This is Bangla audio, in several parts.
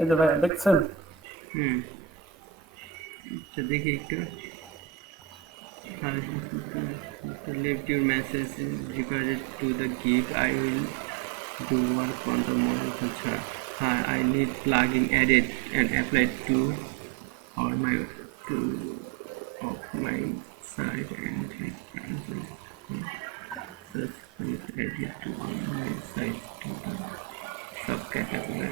এই যে ভাই দেখছেন? হুম, আচ্ছা দেখি একটু। Left your message regarded to the gig. I will do work on the model. আচ্ছা, hi, I need plugin added and applied to or my to of my site and just please add it to on my site to the subcategory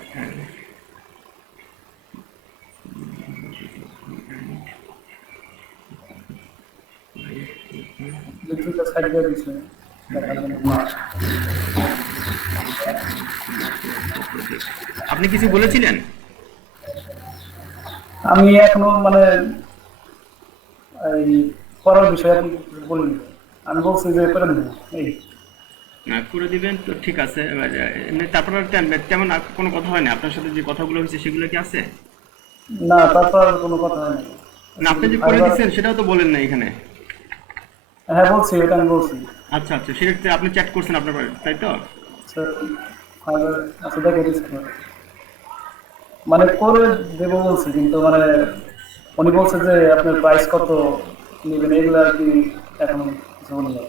দুইটা সাইড দিয়ে দিচ্ছে দেখার জন্য। আপনি কিছু বলেছিলেন? আমি এখনো মানে এই করার বিষয়ে আপনি কিছু বলিনি। আমি বলছি যে করে নেব এই। না করে দিবেন তো ঠিক আছে, এবার এমনি তারপর আর তেমন আর কোনো কথা হয় না আপনার সাথে, যে কথাগুলো হয়েছে সেগুলো কি আছে? না, তারপর আর কোনো কথা হয় না। না, আপনি শুধু যে করে ফাইবার। দিচ্ছেন সেটাও তো বলেন না এখানে। হ্যাঁ বলছি, এটা আমি বলছি। আচ্ছা আচ্ছা, সেটা আপনি চ্যাট করছেন আপনার, তাই তো? আচ্ছা, ফাইবার। আচ্ছা দেখে দিচ্ছি মানে করে দেবো বলছি, কিন্তু মানে উনি বলছে যে আপনার প্রাইস কত নেবেন এগুলো আর কি এখন কিছু বলে নাই।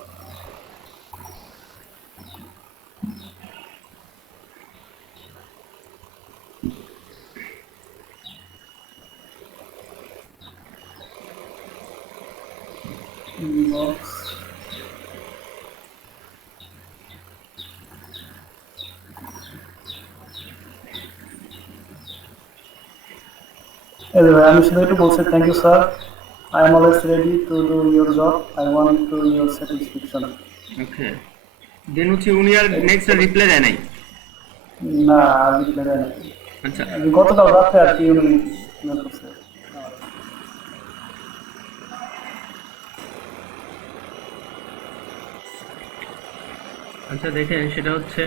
বক্স। Anyway, আমি শুধু একটু বলছি thank you sir, I am always ready to do your job, I want to your satisfaction. Okay, then হচ্ছে উনি আর নেক্সট রিপ্লাই দেয় নাই। না, আর রিপ্লাই দেয় না। আচ্ছা আমি গতকাল রাতে আর কি উনি email করছে। আচ্ছা, দেখেন সেটা হচ্ছে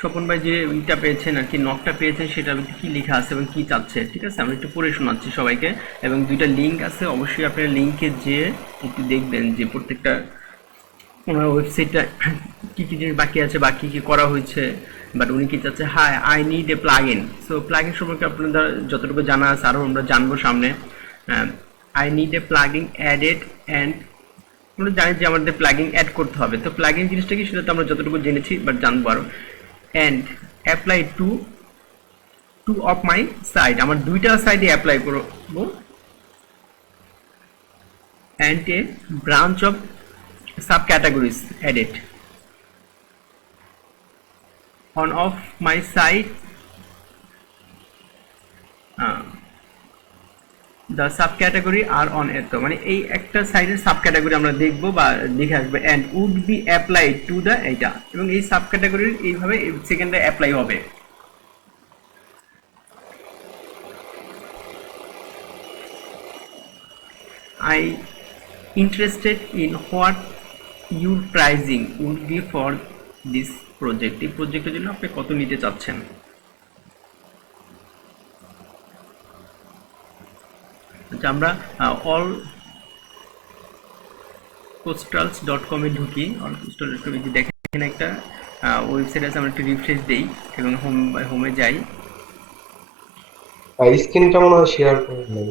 স্বপন ভাই যে ইটা পেয়েছেন আর কি, নকটা পেয়েছেন, সেটা কি লেখা আছে এবং কি চাচ্ছে, ঠিক আছে? আমি একটু পড়ে শোনাচ্ছি সবাইকে। এবং দুইটা লিঙ্ক আছে, অবশ্যই আপনারা লিঙ্কে যেয়ে একটু দেখবেন যে প্রত্যেকটা ওনার ওয়েবসাইটটা কী কী জিনিস বাকি আছে বা কী কী করা হয়েছে। বাট উনি কি চাচ্ছে, hi I need a plug in. So plug in সম্পর্কে আপনাদের যতটুকু জানা আছে আরও আমরা জানবো সামনে। I need a plug in added and আমরা জানি যে আমাদের প্লাগিং অ্যাড করতে হবে, তো প্লাগিং জিনিসটা কি সেটা তো আমরা যতটুকু জেনেছি, বাট জানবো আরও। And apply to two of my site, আমার দুইটা সাইডে অ্যাপ্লাই করবো। And a branch of sub categories added on of my site, the subcategory are on এর, তো মানে এই একটা সাইডের সাবক্যাটাগরি আমরা দেখবো বা দেখে আসবো, and would be applied to the এইটা, এবং এই সাবক্যাটাগরির এইভাবে সেকেন্ডে অ্যাপ্লাই হবে। I interested in what your pricing would be for this project, এই প্রজেক্টের জন্য আপনি কত নিতে চাচ্ছেন। আচ্ছা, আমরা অল coastals.com এ ঢুকি। অল coastals.com এ দেখেন একটা ওয়েবসাইট আছে, আমরা একটু রিফ্রেশ দেই এবং হোমে যাই। স্ক্রিনটা মনে হয় শেয়ার করে নাই।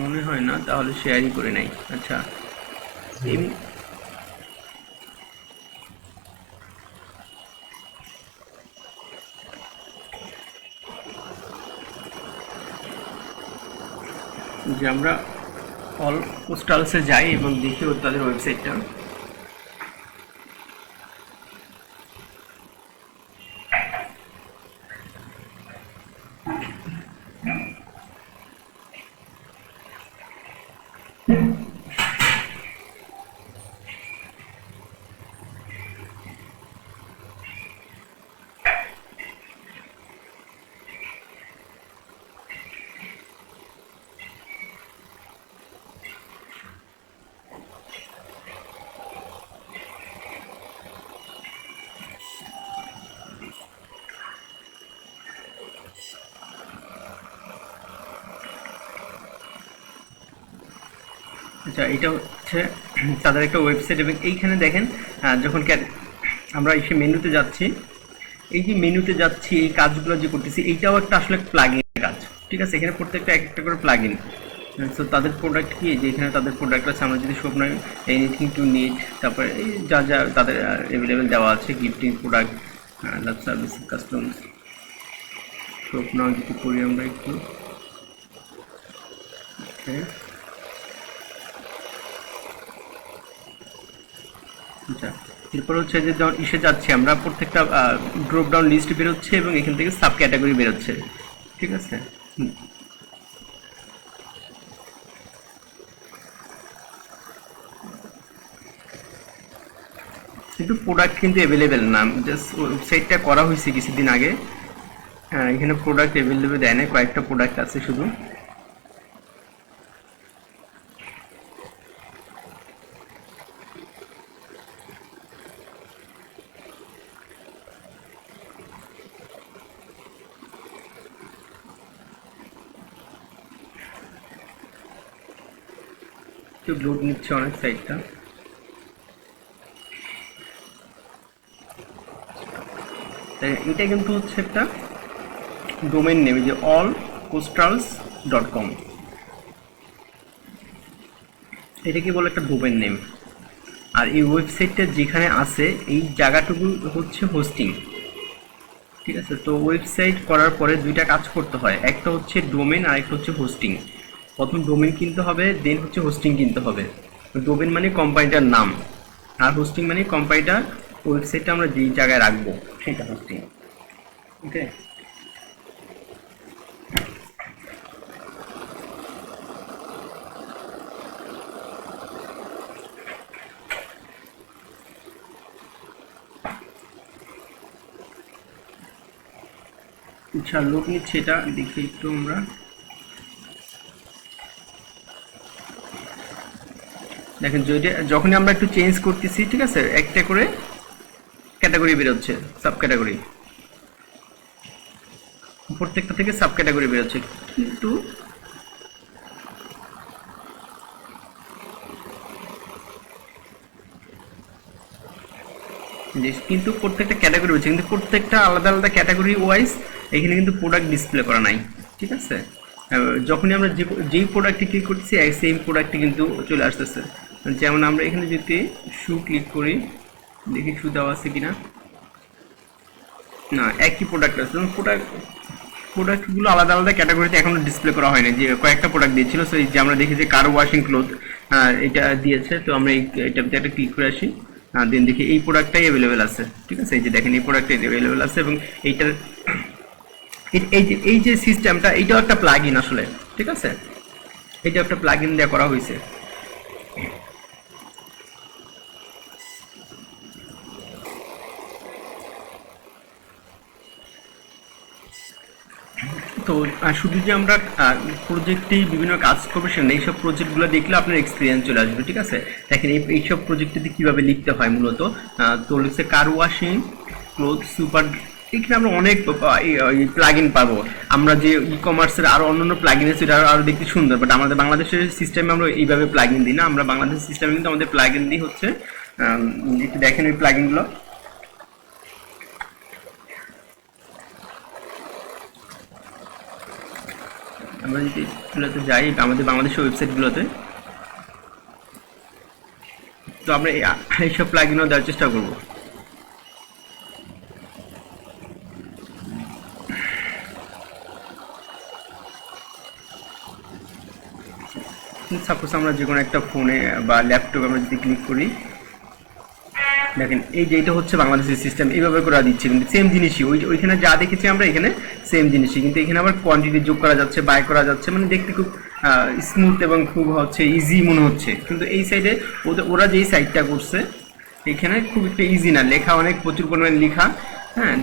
মনে হয় না, তাহলে শেয়ারই করে নাই। আচ্ছা, হুম। এম- যে আমরা অল কোস্টালসে যাই এবং দেখি তাদের ওয়েবসাইটটা। আচ্ছা, এটা হচ্ছে তাদের একটা ওয়েবসাইট এবং এইখানে দেখেন যখন আমরা এসে মেনুতে যাচ্ছি। এই যে মেনুতে যাচ্ছি, এই কাজগুলো যে করতেছি, এইটাও একটা আসলে প্লাগইন কাজ, ঠিক আছে। এখানে প্রত্যেকটা এক একটা করে প্লাগইন। সো তাদের প্রোডাক্ট কি, যে এখানে তাদের প্রোডাক্ট আছে। আমরা যদি সব নয় এনিথিং টু নিড, তারপরে এই যা যা তাদের অ্যাভেলেবেল দেওয়া আছে, গিফটিং প্রোডাক্ট, লাভ সার্ভিস, কাস্টমস, সব নাও যদি করি আমরা একটু। ওকে, আচ্ছা, এরপর হচ্ছে যে যখন ইসে যাচ্ছি আমরা, প্রত্যেকটা ড্রপ ডাউন লিস্ট বেরোচ্ছে এবং এখান থেকে সাব ক্যাটাগরি বেরোচ্ছে, ঠিক আছে। কিন্তু প্রোডাক্ট কিন্তু অ্যাভেলেবেল না, জাস্ট ওয়েবসাইটটা করা হয়েছে কিছুদিন আগে। এখানে প্রোডাক্ট অ্যাভেলেবেল দেয় না, কয়েকটা প্রোডাক্ট আছে শুধু। একটু লোড নিচ্ছে অনেক সাইটটা। এটা কিন্তু হচ্ছে একটা ডোমেন নেম, যে allcoastals.com, এটা কি বলে একটা ডোমেন নেম। আর এই ওয়েবসাইটটা যেখানে আছে এই জায়গাটুকু হচ্ছে হোস্টিং, ঠিক আছে। তো ওয়েবসাইট করার পরে দুইটা কাজ করতে হয়, একটা হচ্ছে ডোমেন আর একটা হচ্ছে হোস্টিং। প্রথম ডোমেন কিনতে হবে, দেন হচ্ছে হোস্টিং কিনতে হবে। ডোমেন মানে কোম্পানিটার নাম, আর হোস্টিং মানে কোম্পানিটার ওয়েবসাইটটা আমরা যেই জায়গায় রাখবো সেটা হোস্টিং। ওকে, আচ্ছা, লোক নিচ্ছে, এটা দেখি একটু আমরা। দেখেন যখনই আমরা একটু চেঞ্জ করতেছি, ঠিক আছে, একটা করে ক্যাটাগরি বেরোচ্ছে, সাব ক্যাটাগরি, প্রত্যেকটা থেকে সাব ক্যাটাগরি বেরোচ্ছে। কিন্তু কিন্তু প্রত্যেকটা ক্যাটাগরি রয়েছে, কিন্তু প্রত্যেকটা আলাদা আলাদা ক্যাটাগরি ওয়াইজ এখানে কিন্তু প্রোডাক্ট ডিসপ্লে করা নাই, ঠিক আছে। যখনই আমরা যেই প্রোডাক্টে ক্লিক করতেছি সেম প্রোডাক্টটি কিন্তু চলে আসতেছে। যেমন আমরা এখানে যদি শু ক্লিক করি, দেখি শু দেওয়া আছে কিনা, না, একই প্রোডাক্ট আছে। প্রোডাক্টগুলো আলাদা আলাদা ক্যাটাগরিতে এখনো ডিসপ্লে করা হয়নি, যে কয়েকটা প্রোডাক্ট দিয়েছিল। সো এই যে আমরা দেখি যে কার ওয়াশিং ক্লোথ এটা দিয়েছে, তো আমরা এটাতে একটা ক্লিক করে আসি, দেন দেখি এই প্রোডাক্টটাই অ্যাভেলেবেল আছে, ঠিক আছে। এই যে দেখেন এই প্রোডাক্টটাই অ্যাভেলেবেল আছে, এবং এইটার এই যে সিস্টেমটা, এইটাও একটা প্লাগ ইন আসলে, ঠিক আছে। এটা একটা প্লাগ ইন দেওয়া করা হয়েছে। তো শুধু যে আমরা প্রজেক্টেই বিভিন্ন কাজ করবো সেটা, এইসব প্রজেক্টগুলো দেখলে আপনার এক্সপিরিয়েন্স চলে আসবে, ঠিক আছে। দেখেন এইসব প্রজেক্টে কীভাবে লিখতে হয় মূলত। তো লিখছে কার ওয়াশিং ক্লোথ সুপার, এখানে আমরা অনেক প্লাগ ইন পাবো। আমরা যে ই কমার্সের আরও অন্যান্য প্লাগ ইন আছে, এটা আরও দেখতে সুন্দর, বাট আমাদের বাংলাদেশের সিস্টেমে আমরা এইভাবে প্লাগ ইন দিই না। আমরা বাংলাদেশের সিস্টেমে কিন্তু আমাদের প্লাগ ইন দিই হচ্ছে, একটু দেখেন ওই প্লাগ ইনগুলো। আমরা যদি এগুলোতে যাই, আমাদের বাংলাদেশের ওয়েবসাইটগুলোতে, তো আমরা এইসব প্লাগইনও দেওয়ার চেষ্টা করব। সাপোজ আমরা যে কোনো একটা ফোনে বা ল্যাপটপে আমরা যদি ক্লিক করি, দেখেন এই যে এটা হচ্ছে বাংলাদেশের সিস্টেম, এইভাবে করে দিচ্ছে, কিন্তু সেম জিনিসই ওইখানে যা দেখেছি আমরা এখানে সেম জিনিসই, কিন্তু এখানে আবার কোয়ান্টিটি যোগ করা যাচ্ছে, বাই করা যাচ্ছে, মানে দেখতে খুব স্মুথ এবং খুব হচ্ছে ইজি মনে হচ্ছে। কিন্তু এই সাইডে ওরা যেই সাইডটা করছে এখানে খুব একটা ইজি না, লেখা অনেক প্রচুর পরিমাণে লেখা। হ্যাঁ,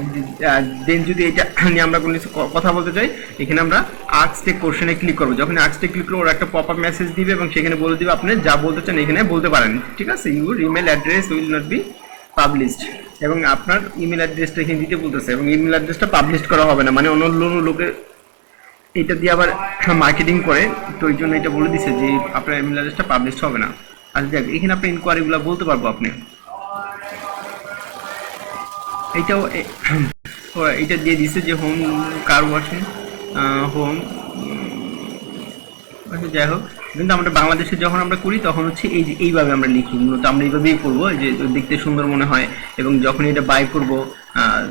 দেন যদি এটা নিয়ে আমরা কোনো কিছু কথা বলতে চাই, এখানে আমরা আস্ক টেক কোশ্চেনে ক্লিক করবো। যখন আস্ক টেক ক্লিক করবো ওরা একটা পপ আপ মেসেজ দিবে এবং সেখানে বলে দিবে আপনি যা বলতে চান এখানে বলতে পারেন, ঠিক আছে। Your email address will not be published, এবং আপনার ইমেল অ্যাড্রেসটা এখানে দিতে বলতেছে, এবং ইমেল অ্যাড্রেসটা পাবলিশ করা হবে না, মানে অন্য লোকে এটা দিয়ে আবার মার্কেটিং করে, তো ওই জন্য এটা বলে দিছে যে আপনার ইমেল অ্যাড্রেসটা পাবলিশ হবে না। আর দেখ এখানে আপনি ইনকোয়ারিগুলো বলতে পারবো আপনি। এইটাও এইটা দিয়ে দিছে যে হোম কার ওয়াশিং হোম, আচ্ছা যাই হোক, কিন্তু আমরা বাংলাদেশে যখন আমরা করি তখন হচ্ছে এই যে এইভাবে আমরা লিখি, মূলত আমরা এইভাবেই করবো যে দেখতে সুন্দর মনে হয়। এবং যখন এটা বাই করব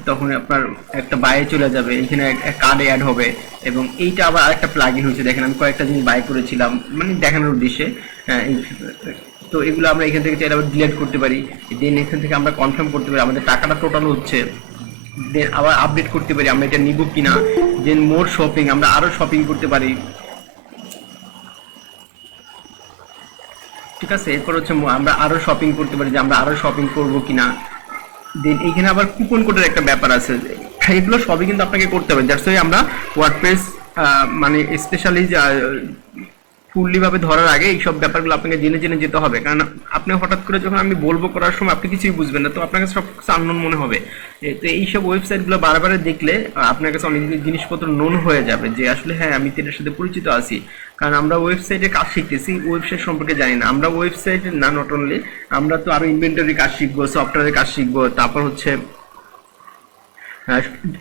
তখন আপনার একটা বায়ে চলে যাবে, এখানে কার্ডে অ্যাড হবে। এবং এইটা আবার আরেকটা প্লাগ ইন হয়েছে, দেখেন আমি কয়েকটা জিনিস বাই করেছিলাম মানে দেখানোর উদ্দেশ্যে। তো এগুলো আমরা এখান থেকে চাইলে আবার ডিলিট করতে পারি, দেন এখান থেকে আমরা কনফার্ম করতে পারি আমাদের টাকাটা টোটাল হচ্ছে, দেন আবার আপডেট করতে পারি আমরা এটা নিব কিনা, দেন মোর শপিং আমরা আরো শপিং করতে পারি। ঠিক আছে, এরপর হচ্ছে আমরা আরো শপিং করতে পারি যে আমরা আরো শপিং করব কিনা। দেন এইখানে আবার কুপন কোডের একটা ব্যাপার আছে, এগুলো সবই কিন্তু আপনাকে করতে হবে। দ্যাটস ওয়াই আমরা ওয়ার্ডপ্রেস মানে স্পেশালি ফুললি ভাবে ধরার আগে এইসব ব্যাপারগুলো আপনাকে জেনে জেনে যেতে হবে, কারণ আপনি হঠাৎ করে যখন আমি বলবো করার সময় আপনি কিছুই বুঝবেন না, তো আপনার কাছে সব কিছু আননোন মনে হবে। তো এইসব ওয়েবসাইটগুলো বারবার দেখলে আপনার কাছে অনেক জিনিসপত্র নোন হয়ে যাবে যে আসলে হ্যাঁ আমি এটার সাথে পরিচিত আছি। কারণ আমরা ওয়েবসাইটে কাজ শিখতেছি, ওয়েবসাইট সম্পর্কে জানি না। আমরা ওয়েবসাইট না, নট অনলি, আমরা তো আরো ইনভেন্টরি কাজ শিখবো, সফটওয়্যারের কাজ শিখবো, তারপর হচ্ছে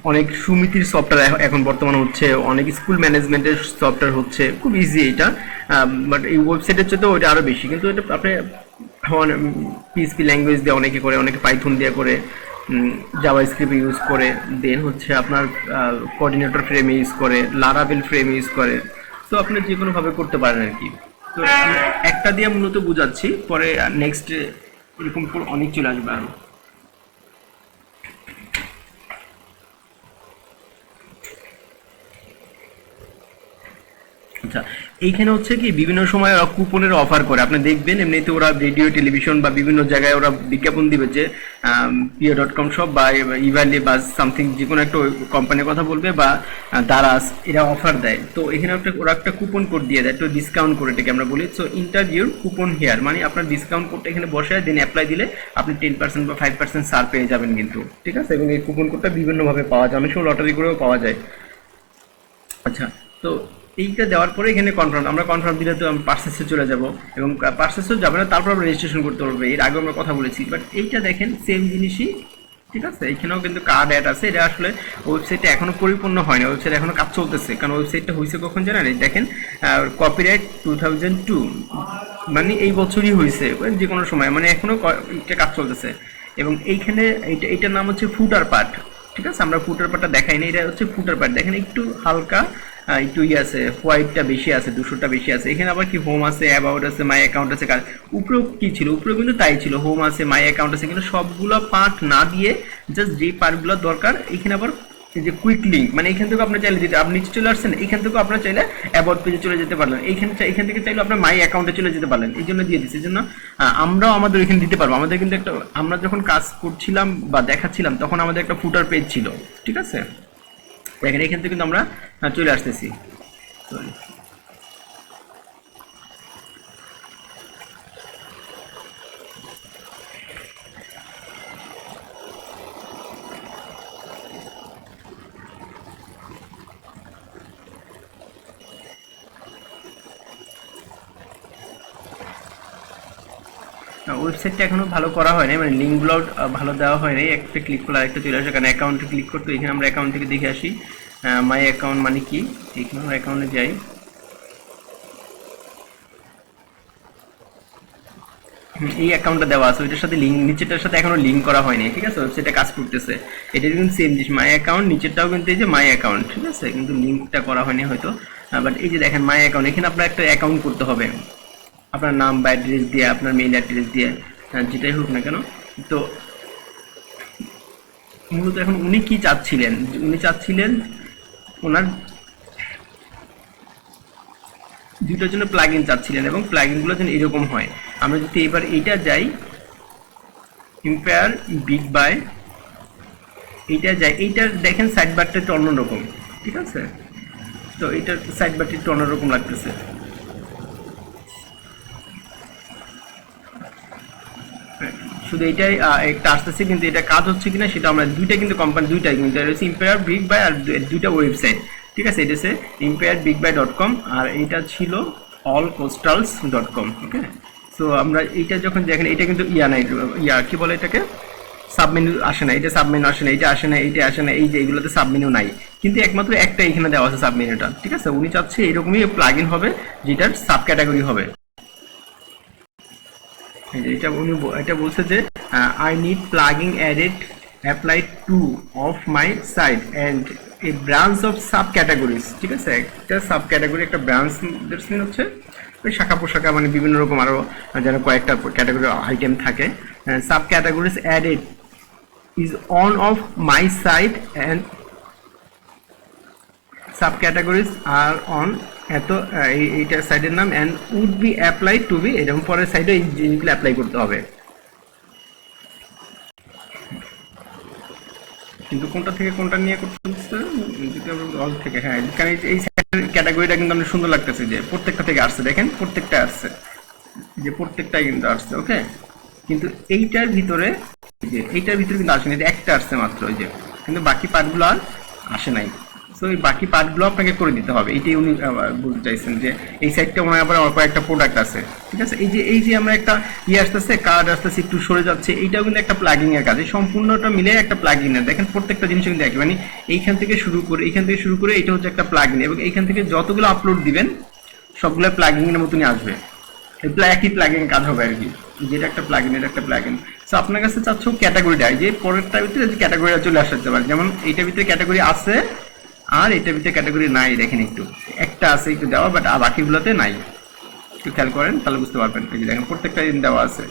অনেক সমিতির সফটওয়্যার এখন বর্তমানে হচ্ছে, অনেক স্কুল ম্যানেজমেন্টের সফটওয়্যার হচ্ছে, খুব ইজি এটা। বাট এই ওয়েবসাইটের চেয়ে তো ওইটা আরো বেশি, কিন্তু এটা আপনি পিএইচপি ল্যাঙ্গুয়েজ দিয়ে অনেকে করে, অনেকে পাইথন দিয়ে করে, জাভা স্ক্রিপ্ট ইউজ করে, দেন হচ্ছে আপনার কোঅর্ডিনেটর ফ্রেম ইউজ করে, লারাভেল ফ্রেম ইউজ করে। তো আপনি যে কোনো ভাবে করতে পারেন আর কি। তো আমি একটা দিয়ে মূলত বুঝাচ্ছি, পরে নেক্সট এরকম অনেক চলে আসবে আরো। আচ্ছা, এইখানে হচ্ছে কি বিভিন্ন সময় ওরা কুপনের অফার করে, আপনি দেখবেন এমনিতে ওরা রেডিও টেলিভিশন বা বিভিন্ন জায়গায় ওরা বিজ্ঞাপন দিবে যে পিও.কম শপ বা ইভালি বা সামথিং যে কোনো একটা কোম্পানির কথা বলবে, বা দারাস, এরা অফার দেয়। তো এখানে ওরা একটা কুপন কোড দিয়ে দেয়, একটু ডিসকাউন্ট করে, এটাকে আমরা বলি। সো ইন্টারভিউর কুপন হেয়ার, মানে আপনার ডিসকাউন্ট কোডটা এখানে বসে দেন অ্যাপ্লাই দিলে আপনি 10% বা 5% ছাড় পেয়ে যাবেন কিন্তু। ঠিক আছে, এবং এই কুপন কোডটা বিভিন্নভাবে পাওয়া যায়, অনেক সময় লটারি করেও পাওয়া যায়। আচ্ছা, তো এইটা দেওয়ার পরে এখানে কনফার্ম, আমরা কনফার্ম দিলে তো আমরা পার্সেসে চলে যাব, এবং পার্সেসেও যাবে না, তারপর আমরা রেজিস্ট্রেশন করতে পারবো। এর আগে আমরা কথা বলেছি, বাট এইটা দেখেন সেম জিনিসই। ঠিক আছে, এখানেও কিন্তু কার্ড অ্যাড আছে। এটা আসলে ওয়েবসাইটটা এখনো পরিপূর্ণ হয়নি, ওয়েবসাইট এখনো কাজ চলতেছে, কারণ ওয়েবসাইটটা হয়েছে কখন জানেন? দেখেন কপিরাইট 2002, মানে এই বছরই হয়েছে, যে কোনো সময়, মানে এখনো এটা কাজ চলতেছে। এবং এইখানে এইটার নাম হচ্ছে ফুটার পার্ট। ঠিক আছে, আমরা ফুটার পার্টটা দেখাই না, এটা হচ্ছে ফুটার পার্ট। দেখেন একটু হালকা একটু আছে, হোয়াইটটা বেশি আছে, 200টা বেশি আছে। এখানে আবার কি হোম আছে, অ্যাবাউট আছে, মাই অ্যাকাউন্ট আছে। উপরেও কি ছিল? উপরেও কিন্তু তাই ছিল, হোম আছে, মাই অ্যাকাউন্ট আছে, কিন্তু সবগুলো পার্ট না দিয়ে জাস্ট যে পার্টগুলো দরকার। এখানে আবার এই যে কুইক লিঙ্ক, মানে এখান থেকে আপনার চাইলে দিতে, আপনি নিচে চলে আসছেন, এখান থেকেও আপনার চাইলে অ্যাবাউট পেজে চলে যেতে পারলেন, এখান থেকে চাইলে আপনার মাই অ্যাকাউন্টে চলে যেতে পারলেন। এই জন্য দিয়ে দিচ্ছে, এই জন্য আমরাও আমাদের এখানে দিতে পারবো। আমাদের কিন্তু একটা, আমরা যখন কাজ করছিলাম বা দেখাচ্ছিলাম তখন আমাদের একটা ফুটার পেজ ছিল। ঠিক আছে, দেখেন এখান থেকে কিন্তু আমরা চলে আসতেছি। সরি, ওয়েবসাইটটা এখনো ভালো করা হয়নি, মানে লিঙ্কগুলো ভালো দেওয়া হয়নি। একটা ক্লিক করলে আরেকটা চলে আসে, কারণ অ্যাকাউন্টে ক্লিক করতে, এখানে আমরা অ্যাকাউন্ট থেকে দেখে আসি মাই অ্যাকাউন্ট মানে কি। এখানে আমরা অ্যাকাউন্টে যাই, এই অ্যাকাউন্টটা দেওয়া আছে, ওইটার সাথে লিঙ্ক, নিচেরটার সাথে এখনো লিঙ্ক করা হয়নি। ঠিক আছে, ওয়েবসাইটে কাজ করতেছে, এটা কিন্তু সেম জিনিস, মাই অ্যাকাউন্ট, নিচেরটাও কিন্তু এই যে মাই অ্যাকাউন্ট। ঠিক আছে, কিন্তু লিঙ্কটা করা হয়নি হয়তো। বাট এই যে দেখেন মাই অ্যাকাউন্ট, এখানে আপনার একটা অ্যাকাউন্ট করতে হবে, আপনার নাম বা অ্যাড্রেস দিয়ে, আপনার মেইল অ্যাড্রেস দিয়ে, যেটাই হোক না কেন। তো মূলত এখন উনি কি চাচ্ছিলেন? উনি চাচ্ছিলেন ওনার দুটোর জন্য প্লাগ ইন চাচ্ছিলেন, এবং প্লাগ ইনগুলো যেন এরকম হয়। আমরা যদি এবার এইটা যাই, এম্পায়ার বিগ বাই, এইটা যাই, এইটার দেখেন সাইড বারটা একটু অন্যরকম। ঠিক আছে, তো এইটার সাইড বারটা একটু অন্যরকম লাগতেছে। শুধু এইটাই একটা আসতেছে, কিন্তু এটা কাজ হচ্ছে কিনা সেটা আমরা দুইটা, কিন্তু কোম্পানি দুইটাই, কিন্তু এটা হচ্ছে এম্পায়ার বিগ বাই আর দুইটা ওয়েবসাইট। ঠিক আছে, এটা হচ্ছে empirebigbay.com আর এটা ছিল allcoastals.com। ওকে, সো আমরা এইটা যখন দেখেন, এটা কিন্তু ইয়া নাই, ইয়া কি বলে এটাকে, সাবমেনু আসে না, এটা সাবমেনু আসে না, এটা আসে না, এইটা আসে না, এই যে এগুলোতে সাবমেনু নাই, কিন্তু একমাত্র একটা এখানে দেওয়া আছে সাবমেনুটা। ঠিক আছে, উনি চাচ্ছে এরকমই প্লাগইন হবে যেটার সাব ক্যাটাগরি হবে। এই যে এটা উনি এটা বলছে যে I need plugin added applied to of my site and a branch of sub categories. ঠিক আছে, একটা সাব ক্যাটাগরি, একটা ব্রাঞ্চ হচ্ছে ওই শাখা পোশাখা, মানে বিভিন্ন রকম আরো যেন কয়েকটা ক্যাটাগরি আইটেম থাকে। Sub categories added is on of my site and subcategories are on এত এইটা সাইটের নাম and would be applied to be এরকম পরের সাইডে এই জিনিসগুলো অ্যাপ্লাই করতে হবে। কিন্তু কোনটা থেকে কোনটা নিয়ে করতে হচ্ছে, অল থেকে, হ্যাঁ, কারণ এই সাইটের ক্যাটাগরিটা কিন্তু আমাদের সুন্দর লাগতেছে যে প্রত্যেকটা থেকে আসছে, দেখেন প্রত্যেকটা আসছে, যে প্রত্যেকটাই কিন্তু আসছে। ওকে, কিন্তু এইটার ভিতরে কিন্তু আসেনি, এটা একটা আসছে মাত্র, ওই যে, কিন্তু বাকি পার্টগুলো আর আসে নাই। সো এই বাকি পার্টগুলো আপনাকে করে দিতে হবে, এইটাই উনি বলতে চাইছেন যে এই সাইডটা মনে হয় আবার কয়েকটা প্রোডাক্ট আছে। ঠিক আছে, এই যে আমরা একটা আসতেছে, কার্ড আসতেছে, একটু সরে যাচ্ছে, এইটাও কিন্তু একটা প্লাগিং এর কাজ, এই সম্পূর্ণটা মিলে একটা প্লাগইন এর, দেখেন প্রত্যেকটা জিনিস কিন্তু একই, মানে এইখান থেকে শুরু করে এটা হচ্ছে একটা প্লাগইন, এবং এইখান থেকে যতগুলো আপলোড দিবেন সবগুলো প্লাগইন এর মতনই আসবে, একই প্লাগইন কাজ হবে আর কি, যেটা একটা প্লাগইন, এটা একটা প্লাগইন। সো আপনার কাছে চাচ্ছ ক্যাটাগরিটা, যে পরেরটার ভিতরে যে ক্যাটাগরিটা চলে আসতে পারে, যেমন এইটার ভিতরে ক্যাটাগরি আছে আর এটার ভিতরে ক্যাটাগরি নাই, দেখেন একটু একটা আছে একটু দেওয়া, বাট বাকিগুলোতে নাই, একটু খেয়াল করেন তাহলে বুঝতে পারবেন। এই যে দেখেন প্রত্যেকটা দেওয়া আছে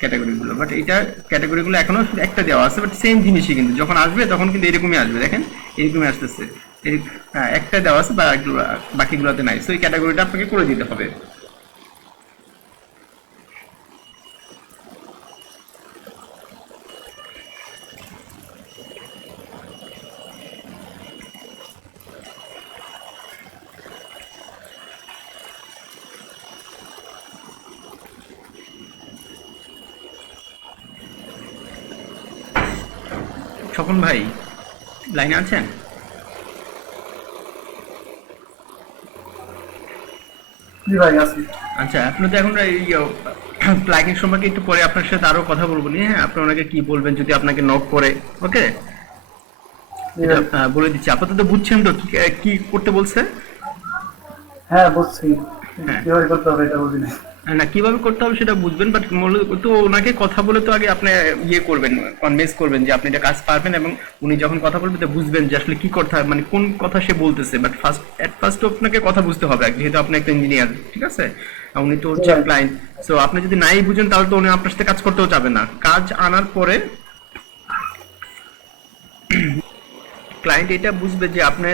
ক্যাটাগরিগুলো, বাট এইটা ক্যাটাগরিগুলো এখনো শুধু একটা দেওয়া আছে, বাট সেম জিনিসই, কিন্তু যখন আসবে তখন কিন্তু এরকমই আসবে, দেখেন এরকমই আসতেছে, একটা দেওয়া আছে, বাকিগুলোতে নাই। সো এই ক্যাটাগরিটা আপনাকে করে দিতে হবে। স্বপন ভাই লাইনে আছেন? জি ভাই আছি। আচ্ছা, আপনি তো এখন এই প্লাগইন সম্পর্কে একটু পরে আপনার সাথে আরো কথা বলবো নি, হ্যাঁ, আপনি ওনাকে কি বলবেন যদি আপনাকে নক করে। ওকে, এটা বলে দিচ্ছি, আপাতত বুঝছেন তো কি করতে বলছে? হ্যাঁ বুঝছি, হ্যাঁ। কিভাবে করতে হবে এটা বুঝি না। না, কিভাবে করতে হবে সেটা বুঝবেন, বাট তো ওনাকে কথা বলে তো আগে আপনি ইয়ে করবেন, কনভিন্স করবেন যে আপনি এটা কাজ পারবেন, এবং উনি যখন কথা বলবেন তো বুঝবেন যে আসলে কি করতে হবে, মানে কোন কথা সে বলতেছে। বাট ফার্স্ট আপনাকে কথা বুঝতে হবে, যেহেতু আপনি একটা ইঞ্জিনিয়ার। ঠিক আছে, উনি তো হচ্ছে ক্লায়েন্ট, সো আপনি যদি নাই বুঝেন তাহলে তো উনি আপনার সাথে কাজ করতেও চাবে না। কাজ আনার পরে ক্লায়েন্ট এটা বুঝবে যে আপনি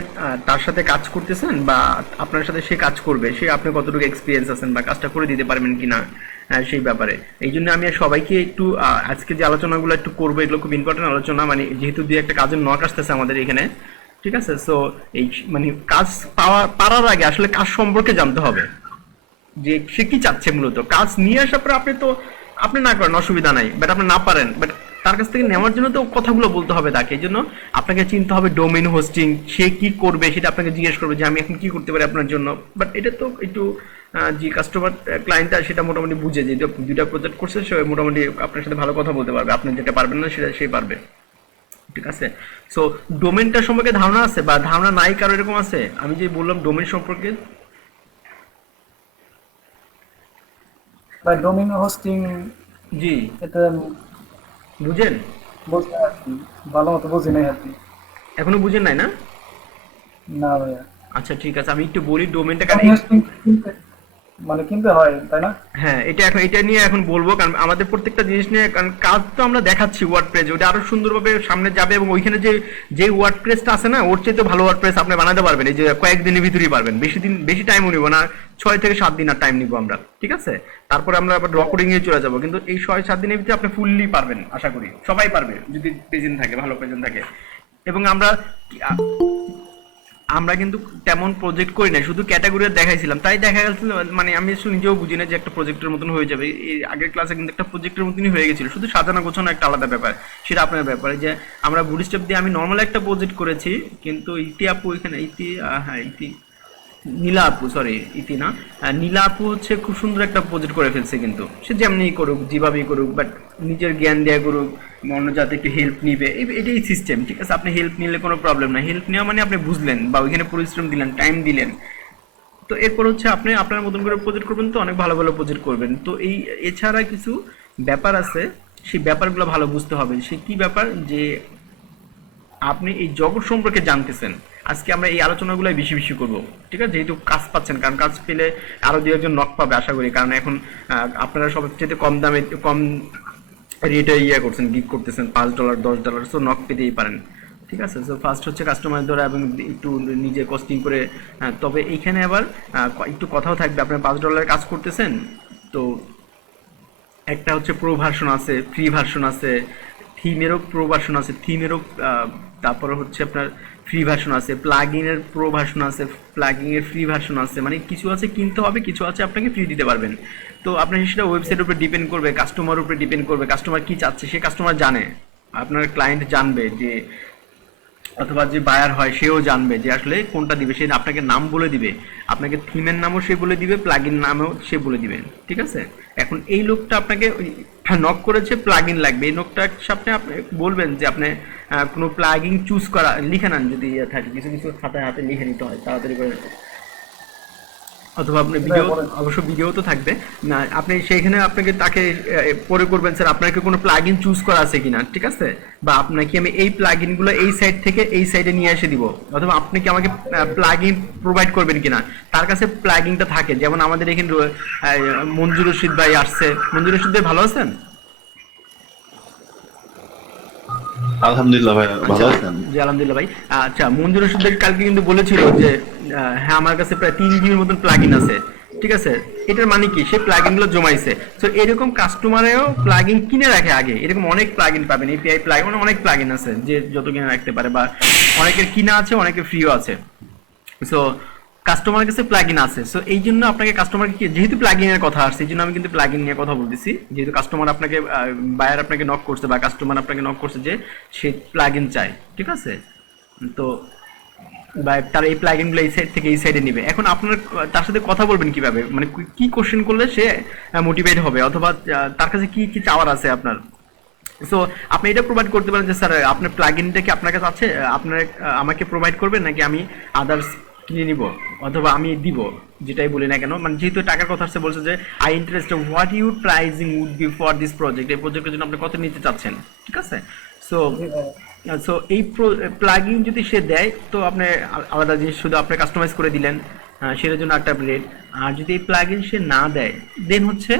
তার সাথে কাজ করতেছেন, বা আপনার সাথে সে কাজ করবে, সে আপনি কতটুকু এক্সপিরিয়েন্স আছেন বা কাজটা করে দিতে পারবেন কিনা সেই ব্যাপারে। এই জন্য আমি সবাইকে একটু আজকে যে আলোচনাগুলো একটু করবো, এগুলো খুব ইম্পর্টেন্ট আলোচনা, মানে যেহেতু দুই একটা কাজের নক আসতেছে আমাদের এখানে। ঠিক আছে, সো এই মানে কাজ পারার আগে আসলে কাজ সম্পর্কে জানতে হবে, যে সে কি চাচ্ছে। মূলত কাজ নিয়ে আসার পরে আপনি না করেন অসুবিধা নাই, বাট আপনি না পারেন, বাট তার কাছ থেকে নেওয়ার জন্য তো কথাগুলো বলতে হবে তাকে। এই জন্য আপনাকে চিন্তা হবে ডোমেইন হোস্টিং, সে কি করবে সেটা আপনাকে জিজ্ঞেস করবে যে আমি এখন কি করতে পারি আপনার জন্য। বাট এটা তো একটু যে কাস্টমার ক্লায়েন্টটা সেটা মোটামুটি বুঝে, যে দুইটা প্রজেক্ট করছে, সে মোটামুটি আপনার সাথে ভালো কথা বলতে পারবে, আপনি যেটা পারবেন না সেটা সে পারবে। ঠিক আছে, সো ডোমেইনটা সম্পর্কে ধারণা আছে বা ধারণা নাই কারো এরকম আছে? আমি যে বললাম ডোমেইন সম্পর্কে, ভাই ডোমেইন হোস্টিং জি এটা বুঝেন? বলতে আর কি ভালো মতো বুঝি নাই আর কি। এখনো বুঝেন নাই না? না ভাইয়া, আচ্ছা ঠিক আছে, আমি একটু বলি ডোমেইনটা ডোমেইন হোস্টিং মানে কিনতে হয় তাই না? হ্যাঁ, এটা নিয়ে এখন বলবো, কারণ আমাদের প্রত্যেকটা জিনিস নিয়ে, কারণ কাজ তো আমরা দেখাচ্ছি ওয়ার্ডপ্রেস, ওটা আরো সুন্দরভাবে সামনে যাবে, এবং ওইখানে যে ওয়ার্ডপ্রেসটা আছে না, ওর চেয়ে তো ভালো ওয়ার্ডপ্রেস আপনি বানাতে পারবেন, এই যে কয়েকদিনের ভিতরেই পারবেন, বেশি টাইমও নিব না, 6 থেকে 7 দিন আর টাইম নিব আমরা। ঠিক আছে, তারপরে আমরা আবার রেকর্ডিং এ চলে যাব, কিন্তু এই 6-7 দিনের ভিতরে আপনি ফুললি পারবেন, আশা করি সবাই পারবে যদি প্রেজেন্ট থাকে, ভালো প্রেজেন্ট থাকে। এবং আমরা কিন্তু তেমন প্রজেক্ট করি না, শুধু ক্যাটাগরি দেখাইছিলাম, তাই দেখা গেছিল, মানে আমি আসলে নিজেও বুঝি না যে একটা প্রজেক্টের মতন হয়ে যাবে। এই আগের ক্লাসে কিন্তু একটা প্রজেক্টের মতনই হয়ে গেছিল, শুধু সাজানো গোছানো একটা আলাদা ব্যাপার, সেটা আপনার ব্যাপারে। যে আমরা বুটস্ট্র্যাপ দিয়ে আমি নর্মাল একটা প্রজেক্ট করেছি, কিন্তু ইতি আপু এখানে নীলা আপু, সরি ইতি না, নীলা আপু হচ্ছে খুব সুন্দর একটা প্রজেক্ট করে ফেলছে, কিন্তু সে যেমনি করুক যেভাবেই করুক, বাট নিজের জ্ঞান দেয়া করুক, অন্য যাতে একটু হেল্প নিবে, এটাই সিস্টেম। ঠিক আছে, আপনি হেল্প নিলে কোনো প্রবলেম না, হেল্প নেওয়া মানে আপনি বুঝলেন বা ওইখানে পরিশ্রম দিলেন, টাইম দিলেন। তো এরপর হচ্ছে আপনি আপনার মতন করে প্রজেক্ট করবেন, তো অনেক ভালো ভালো প্রজেক্ট করবেন। তো এই এছাড়া কিছু ব্যাপার আছে, সেই ব্যাপারগুলো ভালো বুঝতে হবে। সে কি ব্যাপার, যে আপনি এই জগৎ সম্পর্কে জানতেছেন। আজকে আমরা এই আলোচনাগুলো বেশি বেশি করব, ঠিক আছে, যেহেতু কাজ পাচ্ছেন, কারণ কাজ পেলে আরো দু একজন নক পাবে আশা করি, কারণ এখন আপনারা সবচেয়ে কম দামে কম রেটে করছেন, গিগ করতেছেন, $5 $10, সো নক পেতেই পারেন। ঠিক আছে, সো ফার্স্ট হচ্ছে কাস্টমার ধরা এবং একটু নিজে কস্টিং করে। তবে এইখানে আবার একটু কথাও থাকবে, আপনার $5 কাজ করতেছেন, তো একটা হচ্ছে প্রো ভার্সন আছে, ফ্রি ভার্সন আছে, থিমেরও প্রো ভার্সন আছে, থিমেরও তারপরে হচ্ছে আপনার ফ্রি ভার্সন আছে, প্লাগইনের প্রো ভার্সন আছে, প্লাগইনের ফ্রি ভার্সন আছে, মানে কিছু আছে কিনতে হবে, কিছু আছে আপনাকে ফ্রি দিতে পারবেন। তো আপনার সেটা ওয়েবসাইটের উপরে ডিপেন্ড করবে, কাস্টমার উপরে ডিপেন্ড করবে, কাস্টমার কি চাচ্ছে সে কাস্টমার জানে, আপনার ক্লায়েন্ট জানবে যে, অথবা যে বায়ার হয় সেও জানবে যে আসলে কোনটা দিবে, সে আপনাকে নাম বলে দিবে, আপনাকে থিমের নামও সে বলে দিবে, প্লাগইন নামও সে বলে দিবে। ঠিক আছে, এখন এই লোকটা আপনাকে নক করেছে, প্লাগইন লাগবে, এই লোকটার সাথে আপনি বলবেন যে আপনি কোনো প্লাগইন চুজ করা লিখে নেন, যদি ইয়ে থাকে, কিছু কিছু খাতায় হাতে লিখে নিতে হয় তাড়াতাড়ি করে, অথবা আপনি ভিডিও, অবশ্য ভিডিও তো থাকবে না, আপনি সেইখানে আপনাকে তাকে পরে করবেন স্যার আপনার কি কোনো প্লাগইন চুজ করা আছে কিনা, ঠিক আছে, বা আপনাকে আমি এই প্লাগইনগুলো এই সাইড থেকে এই সাইডে নিয়ে এসে দিব, অথবা আপনি কি আমাকে প্লাগইন প্রোভাইড করবেন কিনা, তার কাছে প্লাগইনটা থাকে। যেমন আমাদের এখানে মঞ্জুর রশিদ ভাই আসছে, মঞ্জুর রশিদ ভাই ভালো আছেন? আলহামদুলিল্লাহ ভাই, ভালো আছেন? জি আলহামদুলিল্লাহ ভাই। আচ্ছা, মঞ্জুর রশিদ ভাই কালকে কিন্তু বলেছিল যে হ্যাঁ আমার কাছে প্রায় 3 জিবির মতন প্লাগইন আছে। ঠিক আছে, এটার মানে কি, সে প্লাগইন গুলো জমাইছে। তো এরকম কাস্টমারেও প্লাগইন কিনে রাখে আগে, এরকম অনেক প্লাগইন পাবেন, এপিআই প্লাগইন, অনেক প্লাগইন আছে যে যত কিনে রাখতে পারে, বা অনেকের কিনা আছে, অনেকের ফ্রিও আছে। সো কাস্টমারের কাছে প্লাগইন আছে, সো এই জন্য আপনাকে কাস্টমারকে, যেহেতু প্লাগইনের কথা আসছে, এই জন্য আমি কিন্তু প্লাগইন নিয়ে কথা বলতেছি, যেহেতু কাস্টমার আপনাকে বায়ার আপনাকে নক করছে বা কাস্টমার আপনাকে নক করছে যে সে প্লাগইন চায়। ঠিক আছে, তো বা তার এই প্লাগইনগুলো এই সাইড থেকে এই সাইডে নিবে। এখন আপনার তার সাথে কথা বলবেন কিভাবে, মানে কি কোশ্চেন করলে সে মোটিভেট হবে, অথবা তার কাছে কি কি চাওয়ার আছে আপনার। সো আপনি এটা প্রোভাইড করতে পারেন যে স্যার আপনার প্লাগইনটা কি আপনার কাছে আছে, আপনার আমাকে প্রোভাইড করবেন, নাকি আমি আদার্স কিনে নিব, অথবা আমি দিব, যেটাই বলি না কেন, মানে যেহেতু টাকার কথা আসছে, বলছে যে I interested, what you pricing would be for this project, এই প্রজেক্টের জন্য আপনি কত নিতে চাচ্ছেন। ঠিক আছে, সো সো এই প্লাগইন যদি সে দেয়, তো আপনি আলাদা জিনিস শুধু আপনি কাস্টমাইজ করে দিলেন, সেটার জন্য একটা রেট। আর যদি এই প্লাগইন সে না দেয়, দেন হচ্ছে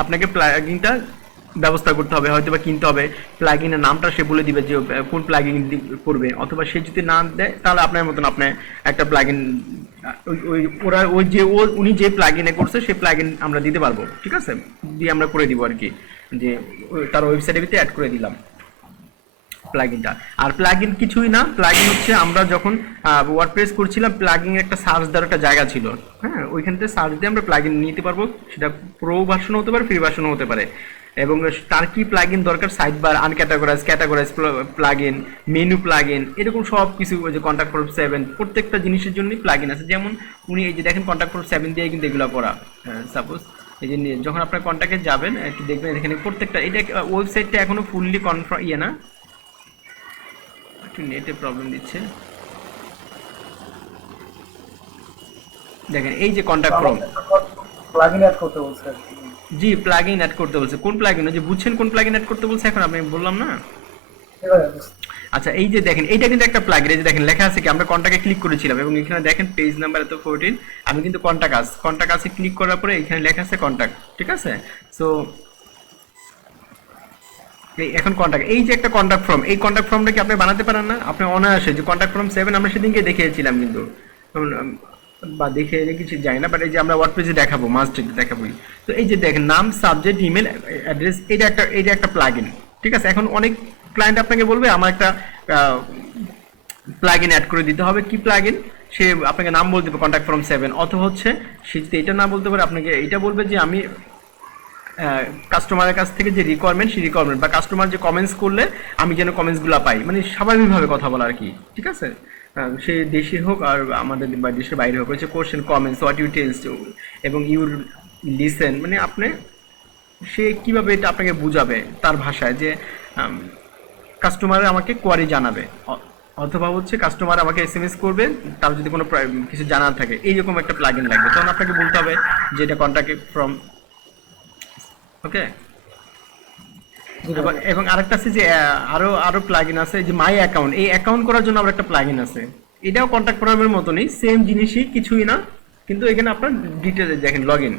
আপনাকে প্লাগইনটা ব্যবস্থা করতে হবে, হয়তো বা কিনতে হবে, প্লাগইনের নামটা সে বলে দিবে যে কোন প্লাগইন করবে, অথবা সে যদি না দেয় তাহলে আপনার মতন আপনি একটা প্লাগইন, ওরা ওই যে উনি যে প্লাগইনে করছে সেই প্লাগইন আমরা দিতে পারবো। ঠিক আছে, দিয়ে আমরা করে দিব আর কি, যে তার ওয়েবসাইটের ভিতরে অ্যাড করে দিলাম প্লাগইনটা। আর প্লাগইন কিছুই না, প্লাগইন হচ্ছে আমরা যখন ওয়ার্ডপ্রেস করছিলাম, প্লাগইন একটা সার্চ দেওয়ার একটা জায়গা ছিল, হ্যাঁ, ওইখান থেকে সার্চ দিয়ে আমরা প্লাগইন নিতে পারবো, সেটা প্রো ভার্সন হতে পারে, ফ্রি ভার্সন হতে পারে, এবং তার কি প্লাগইন দরকার, side bar, uncategorise, categorise plugin, menu plugin, এরকম সব কিছু, ওই যে কন্ট্যাক্ট ফর্ম 7, প্রত্যেকটা জিনিসের জন্যই প্লাগইন আছে। যেমন উনি এই যে দেখেন কন্ট্যাক্ট ফর্ম 7 দিয়ে কিন্তু এগুলো করা, সাপোজ এই যে যখন আপনার কন্ট্যাক্টে যাবেন একটু দেখবেন এখানে প্রত্যেকটা, এটা ওয়েবসাইটটা এখনো ফুললি কনফার্ম ইয়ে না, নেটে প্রবলেম দিচ্ছে, দেখেন এই যে কন্ট্যাক্ট ফর্ম, প্লাগইন অ্যাড করতে বলছে আর কি। জি প্লাগইন অ্যাড করতে বলছে, কোন প্লাগইন, যে বুঝছেন কোন প্লাগইন অ্যাড করতে বলছে, এখন আমি বললাম না। আচ্ছা, এই যে দেখেন এইটা কিন্তু একটা প্লাগইন, এই যে দেখেন লেখা আছে কি, আমরা কন্টাক্টে ক্লিক করেছিলাম, এবং এখানে দেখেন পেজ নাম্বার এত 14, আমি কিন্তু কন্টাক্ট আছে ক্লিক করার পরে এখানে লেখা আছে কন্টাক্ট। ঠিক আছে, সো এখন কন্ট্যাক্ট, এই যে একটা কন্ট্যাক্ট ফর্ম, এই কন্ট্যাক্ট ফর্মটা কি আপনি বানাতে পারেন না, আপনি অনায়াসে, যে কন্ট্যাক্ট ফর্ম 7 আমরা সেদিনকে দেখিয়েছিলাম কিন্তু, বা দেখে কিছু যাই না, বাট এই যে আমরা ওয়ার্ডপ্রেসে দেখাবো, মাস্ট দেখাবোই। তো এই যে দেখেন নাম, সাবজেক্ট, ইমেল অ্যাড্রেস, এটা একটা প্লাগইন। ঠিক আছে, এখন অনেক ক্লায়েন্ট আপনাকে বলবে আমার একটা প্লাগইন অ্যাড করে দিতে হবে, কি প্লাগইন, সে আপনাকে নাম বলতে দেবে কন্ট্যাক্ট ফর্ম 7, অথবা হচ্ছে সে যদি এটা না বলতে পারে, আপনাকে এটা বলবে যে আমি কাস্টমারের কাছ থেকে যে রিকোয়ারমেন্ট, সেই রিকোয়ারমেন্ট, বা কাস্টমার যে কমেন্টস করলে আমি যেন কমেন্টসগুলো পাই, মানে স্বাভাবিকভাবে কথা বলা আর কি। ঠিক আছে, সে দেশে হোক আর আমাদের বা দেশের বাইরে হোক, হচ্ছে question comments what you tells এবং ইউ লিসেন, মানে আপনি সে কিভাবে এটা আপনাকে বুঝাবে তার ভাষায় যে কাস্টমার আমাকে কোয়ারি জানাবে, অথবা হচ্ছে কাস্টমার আমাকে এসএমএস করবে তার যদি কোনো কিছু জানার থাকে, এইরকম একটা প্লাগইন লাগবে, তখন আপনাকে বলতে হবে যে এটা কন্ট্যাক্ট ফ্রম, ওকে। জি ভাই। এবং আরেকটা আছে যে আরো আরো প্লাগইন আছে যে মাই অ্যাকাউন্ট, এই অ্যাকাউন্ট করার জন্য আবার একটা প্লাগইন আছে, এটাও কন্ট্যাক্ট ফর্মের মতনই, সেম জিনিসই, কিছুই না, কিন্তু এখানে আপনার ডিটেলস দেখেন লগইন।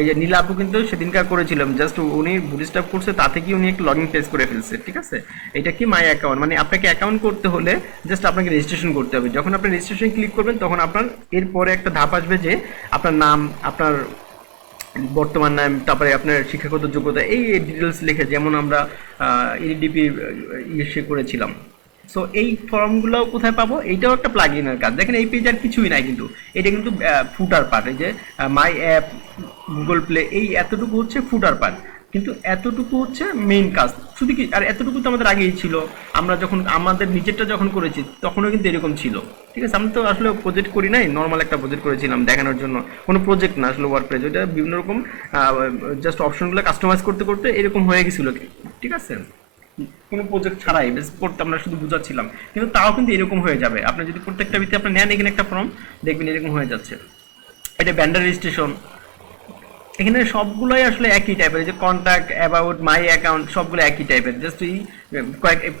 এই যে নীলা আপু কিন্তু সেদিনকার করেছিলাম, জাস্ট উনি বুটস্ট্র্যাপ করছে, তাতে কি উনি একটা লগইন পেজ করে ফেলছে, ঠিক আছে। এটা কি মাই অ্যাকাউন্ট, মানে আপনাকে অ্যাকাউন্ট করতে হলে জাস্ট আপনাকে রেজিস্ট্রেশন করতে হবে। যখন আপনি রেজিস্ট্রেশন ক্লিক করবেন তখন আপনার এরপরে একটা ধাপ আসবে যে আপনার নাম, আপনার বর্তমান নাম, তারপরে আপনার শিক্ষাগত যোগ্যতা, এই ডিটেলস লিখে, যেমন আমরা ইডিপি ইয়ে করেছিলাম। সো এই ফর্মগুলো কোথায় পাবো, এইটাও একটা প্লাগ ইনের কাজ। দেখেন এই পেজ আর কিছুই নাই, কিন্তু এটা কিন্তু ফুটার পার্ট, এই যে মাই অ্যাপ, গুগল প্লে, এই এতটুকু হচ্ছে ফুটার পার্ট, কিন্তু এতটুকু হচ্ছে মেইন কাজ শুধু কি। আর এতটুকু তো আমাদের আগেই ছিল, আমরা যখন আমাদের নিজেরটা যখন করেছি তখনও কিন্তু এরকম ছিল, ঠিক আছে। আমরা তো আসলে প্রজেক্ট করি নাই, নর্মাল একটা প্রজেক্ট করেছিলাম দেখানোর জন্য, কোনো প্রজেক্ট না আসলে ওয়ার্ডপ্রেস, ওইটা বিভিন্ন রকম জাস্ট অপশনগুলো কাস্টমাইজ করতে করতে এরকম হয়ে গেছিল, ঠিক আছে। কোনো প্রজেক্ট ছাড়াই বেশ করতে আমরা শুধু বুঝাচ্ছিলাম, কিন্তু তাও কিন্তু এরকম হয়ে যাবে। আপনি যদি প্রত্যেকটা ভিত্তি আপনি নেন এখানে একটা ফর্ম, দেখবেন এরকম হয়ে যাচ্ছে। এটা ব্যান্ডার রেজিস্ট্রেশন, এখানে সবগুলোই আসলে একই টাইপের, যে কন্ট্যাক্ট, অ্যাবাউট, মাই অ্যাকাউন্ট, সবগুলো একই টাইপের, জাস্ট এই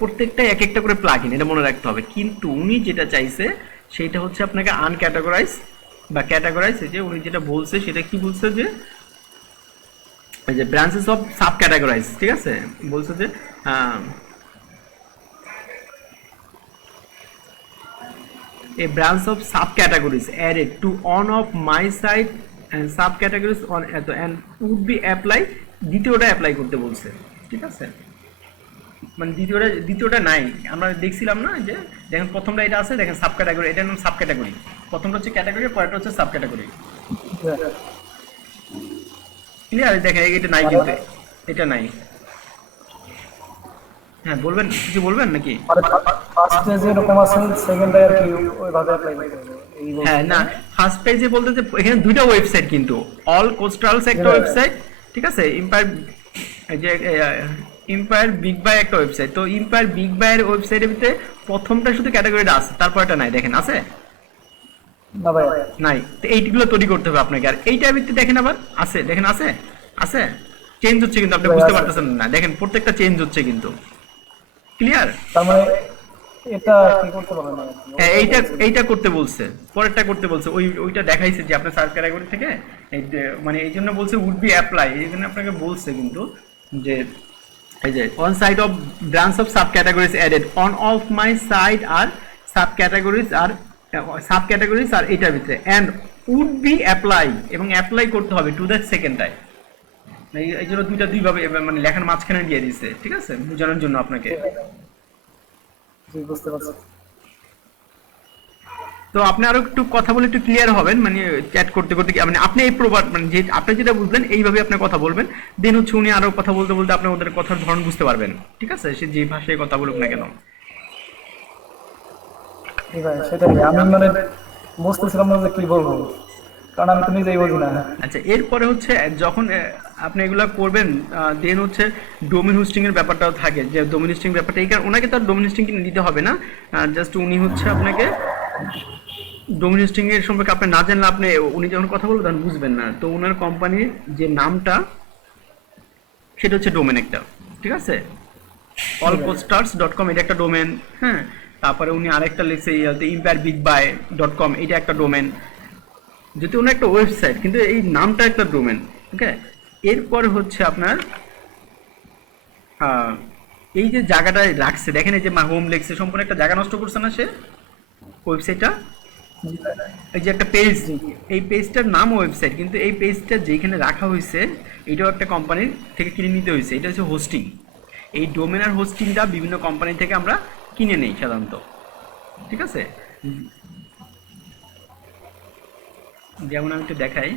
প্রত্যেকটাই এক একটা করে প্লাগ ইন, এটা মনে রাখতে হবে। কিন্তু উনি যেটা চাইছে সেটা হচ্ছে আপনাকে আনক্যাটাগরাইজ বা ক্যাটাগরাইজ, যে উনি যেটা বলছে সেটা কি বলছে যে এই যে ব্রাঞ্চেস অফ সাব ক্যাটাগরাইজ, ঠিক আছে, বলছে যে a branch of subcategories added to one of my site and subcategories on and would be apply, দ্বিতীয়টা অ্যাপ্লাই করতে বলছে, ঠিক আছে। মানে দ্বিতীয়টা নাই, আমরা দেখছিলাম না যে দেখেন প্রথমটা এটা আছে, দেখেন সাব ক্যাটাগরি, এটার নাম সাব ক্যাটাগরি, প্রথমটা হচ্ছে ক্যাটাগরি, পরেরটা হচ্ছে সাব ক্যাটাগরি, ক্লিয়ার। দেখেন এটা নাই, কিন্তু এটা নাই। হ্যাঁ বলবেন, কিছু বলবেন নাকি? ফার্স্টে যেরকম আছে সেকেন্ডে আর কি ওইভাবে অ্যাপ্লাই করতে হবে এই বলছি। হ্যাঁ না, ফার্স্ট পেজে বলতে যে এখানে দুইটা ওয়েবসাইট, কিন্তু অল কোস্টালস একটা ওয়েবসাইট, ঠিক আছে, এম্পায়ার, যে এম্পায়ার বিগ বাই একটা ওয়েবসাইট, তো এম্পায়ার বিগ বাইয়ের ওয়েবসাইটের ভিতরে প্রথমটা শুধু ক্যাটাগরিটা আছে, তারপরটা নাই, দেখেন আছে না ভাই, নাই, তো এইগুলো তৈরি করতে হবে আপনাকে। আর এইটার ভিত্তি দেখেন আবার আছে, দেখেন আছে আছে, চেঞ্জ হচ্ছে কিন্তু, আপনি বুঝতে পারতেছেন না, দেখেন প্রত্যেকটা চেঞ্জ হচ্ছে কিন্তু, ক্লিয়ার। তার মানে এটা কি করতে পারবে না? হ্যাঁ এইটা করতে বলছে, পরেরটা করতে বলছে, ওইটা দেখাইছে যে আপনার সাব ক্যাটাগরি থেকে মানে এই জন্য বলছে উড বি অ্যাপ্লাই, এই জন্য আপনাকে বলছে কিন্তু যে এই যে on side of branch of sub categories added on of my side আর সাব ক্যাটাগরিজ আর এটার ভিতরে অ্যান্ড উড বি অ্যাপ্লাই, এবং অ্যাপ্লাই করতে হবে টু দ্যাট সেকেন্ডটাই, এই জন্য দুইভাবে মানে লেখার মাঝখানে দিয়ে দিছে, ঠিক আছে, বোঝানোর জন্য আপনাকে। জি বুঝতে পারছি। তো আপনি আরো একটু কথা বলে একটু ক্লিয়ার হবেন, মানে চ্যাট করতে করতে মানে আপনি এই প্রবাদ, মানে যে আপনি যেটা বুঝলেন এইভাবে আপনি কথা বলবেন, দেন হচ্ছে উনি আরো কথা বলতে বলতে আপনি ওদের কথার ধরন বুঝতে পারবেন, ঠিক আছে, সে যে ভাষায় কথা বলুক না কেন। জি ভাই, সেটাই আমি মানে বুঝতেছিলাম না যে কি বলবো, কারণ আমি তো নিজেই বুঝি না। আচ্ছা এরপরে হচ্ছে যখন আপনি এগুলো করবেন, দেন হচ্ছে ডোমেন হোস্টিং এর ব্যাপারটাও থাকে, যে ডোমেন হোস্টিং ব্যাপারটা এই কারণে ওনাকে তার ডোমেন হোস্টিং দিতে হবে না, জাস্ট উনি হচ্ছে আপনাকে ডোমেন হোস্টিং এর সম্পর্কে আপনি না জানলে আপনি উনি যখন কথা বলবেন তখন বুঝবেন না। তো ওনার কোম্পানির যে নামটা সেটা হচ্ছে ডোমেন একটা, ঠিক আছে, allcostars.com, এটা একটা ডোমেন, হ্যাঁ। তারপরে উনি আরেকটা লিখছে empirebigbuy.com, এটা একটা ডোমেন, যদি ওনার একটা ওয়েবসাইট, কিন্তু এই নামটা একটা ডোমেন, ওকে। এরপর হচ্ছে আপনার এই যে জায়গাটা রাখছে, দেখেন এই যে হোম লিখছে, সম্পূর্ণ একটা জায়গা নষ্ট করছে না সে ওয়েবসাইটটা, এই যে একটা পেজ, এই পেজটার নাম ওয়েবসাইট, কিন্তু এই পেজটা যেখানে রাখা হয়েছে এটাও একটা কোম্পানির থেকে কিনে নিতে হয়েছে, এটা হচ্ছে হোস্টিং। এই ডোমেন আর হোস্টিংটা বিভিন্ন কোম্পানি থেকে আমরা কিনে নেই সাধারণত, ঠিক আছে। যেমন আমি একটু দেখাই,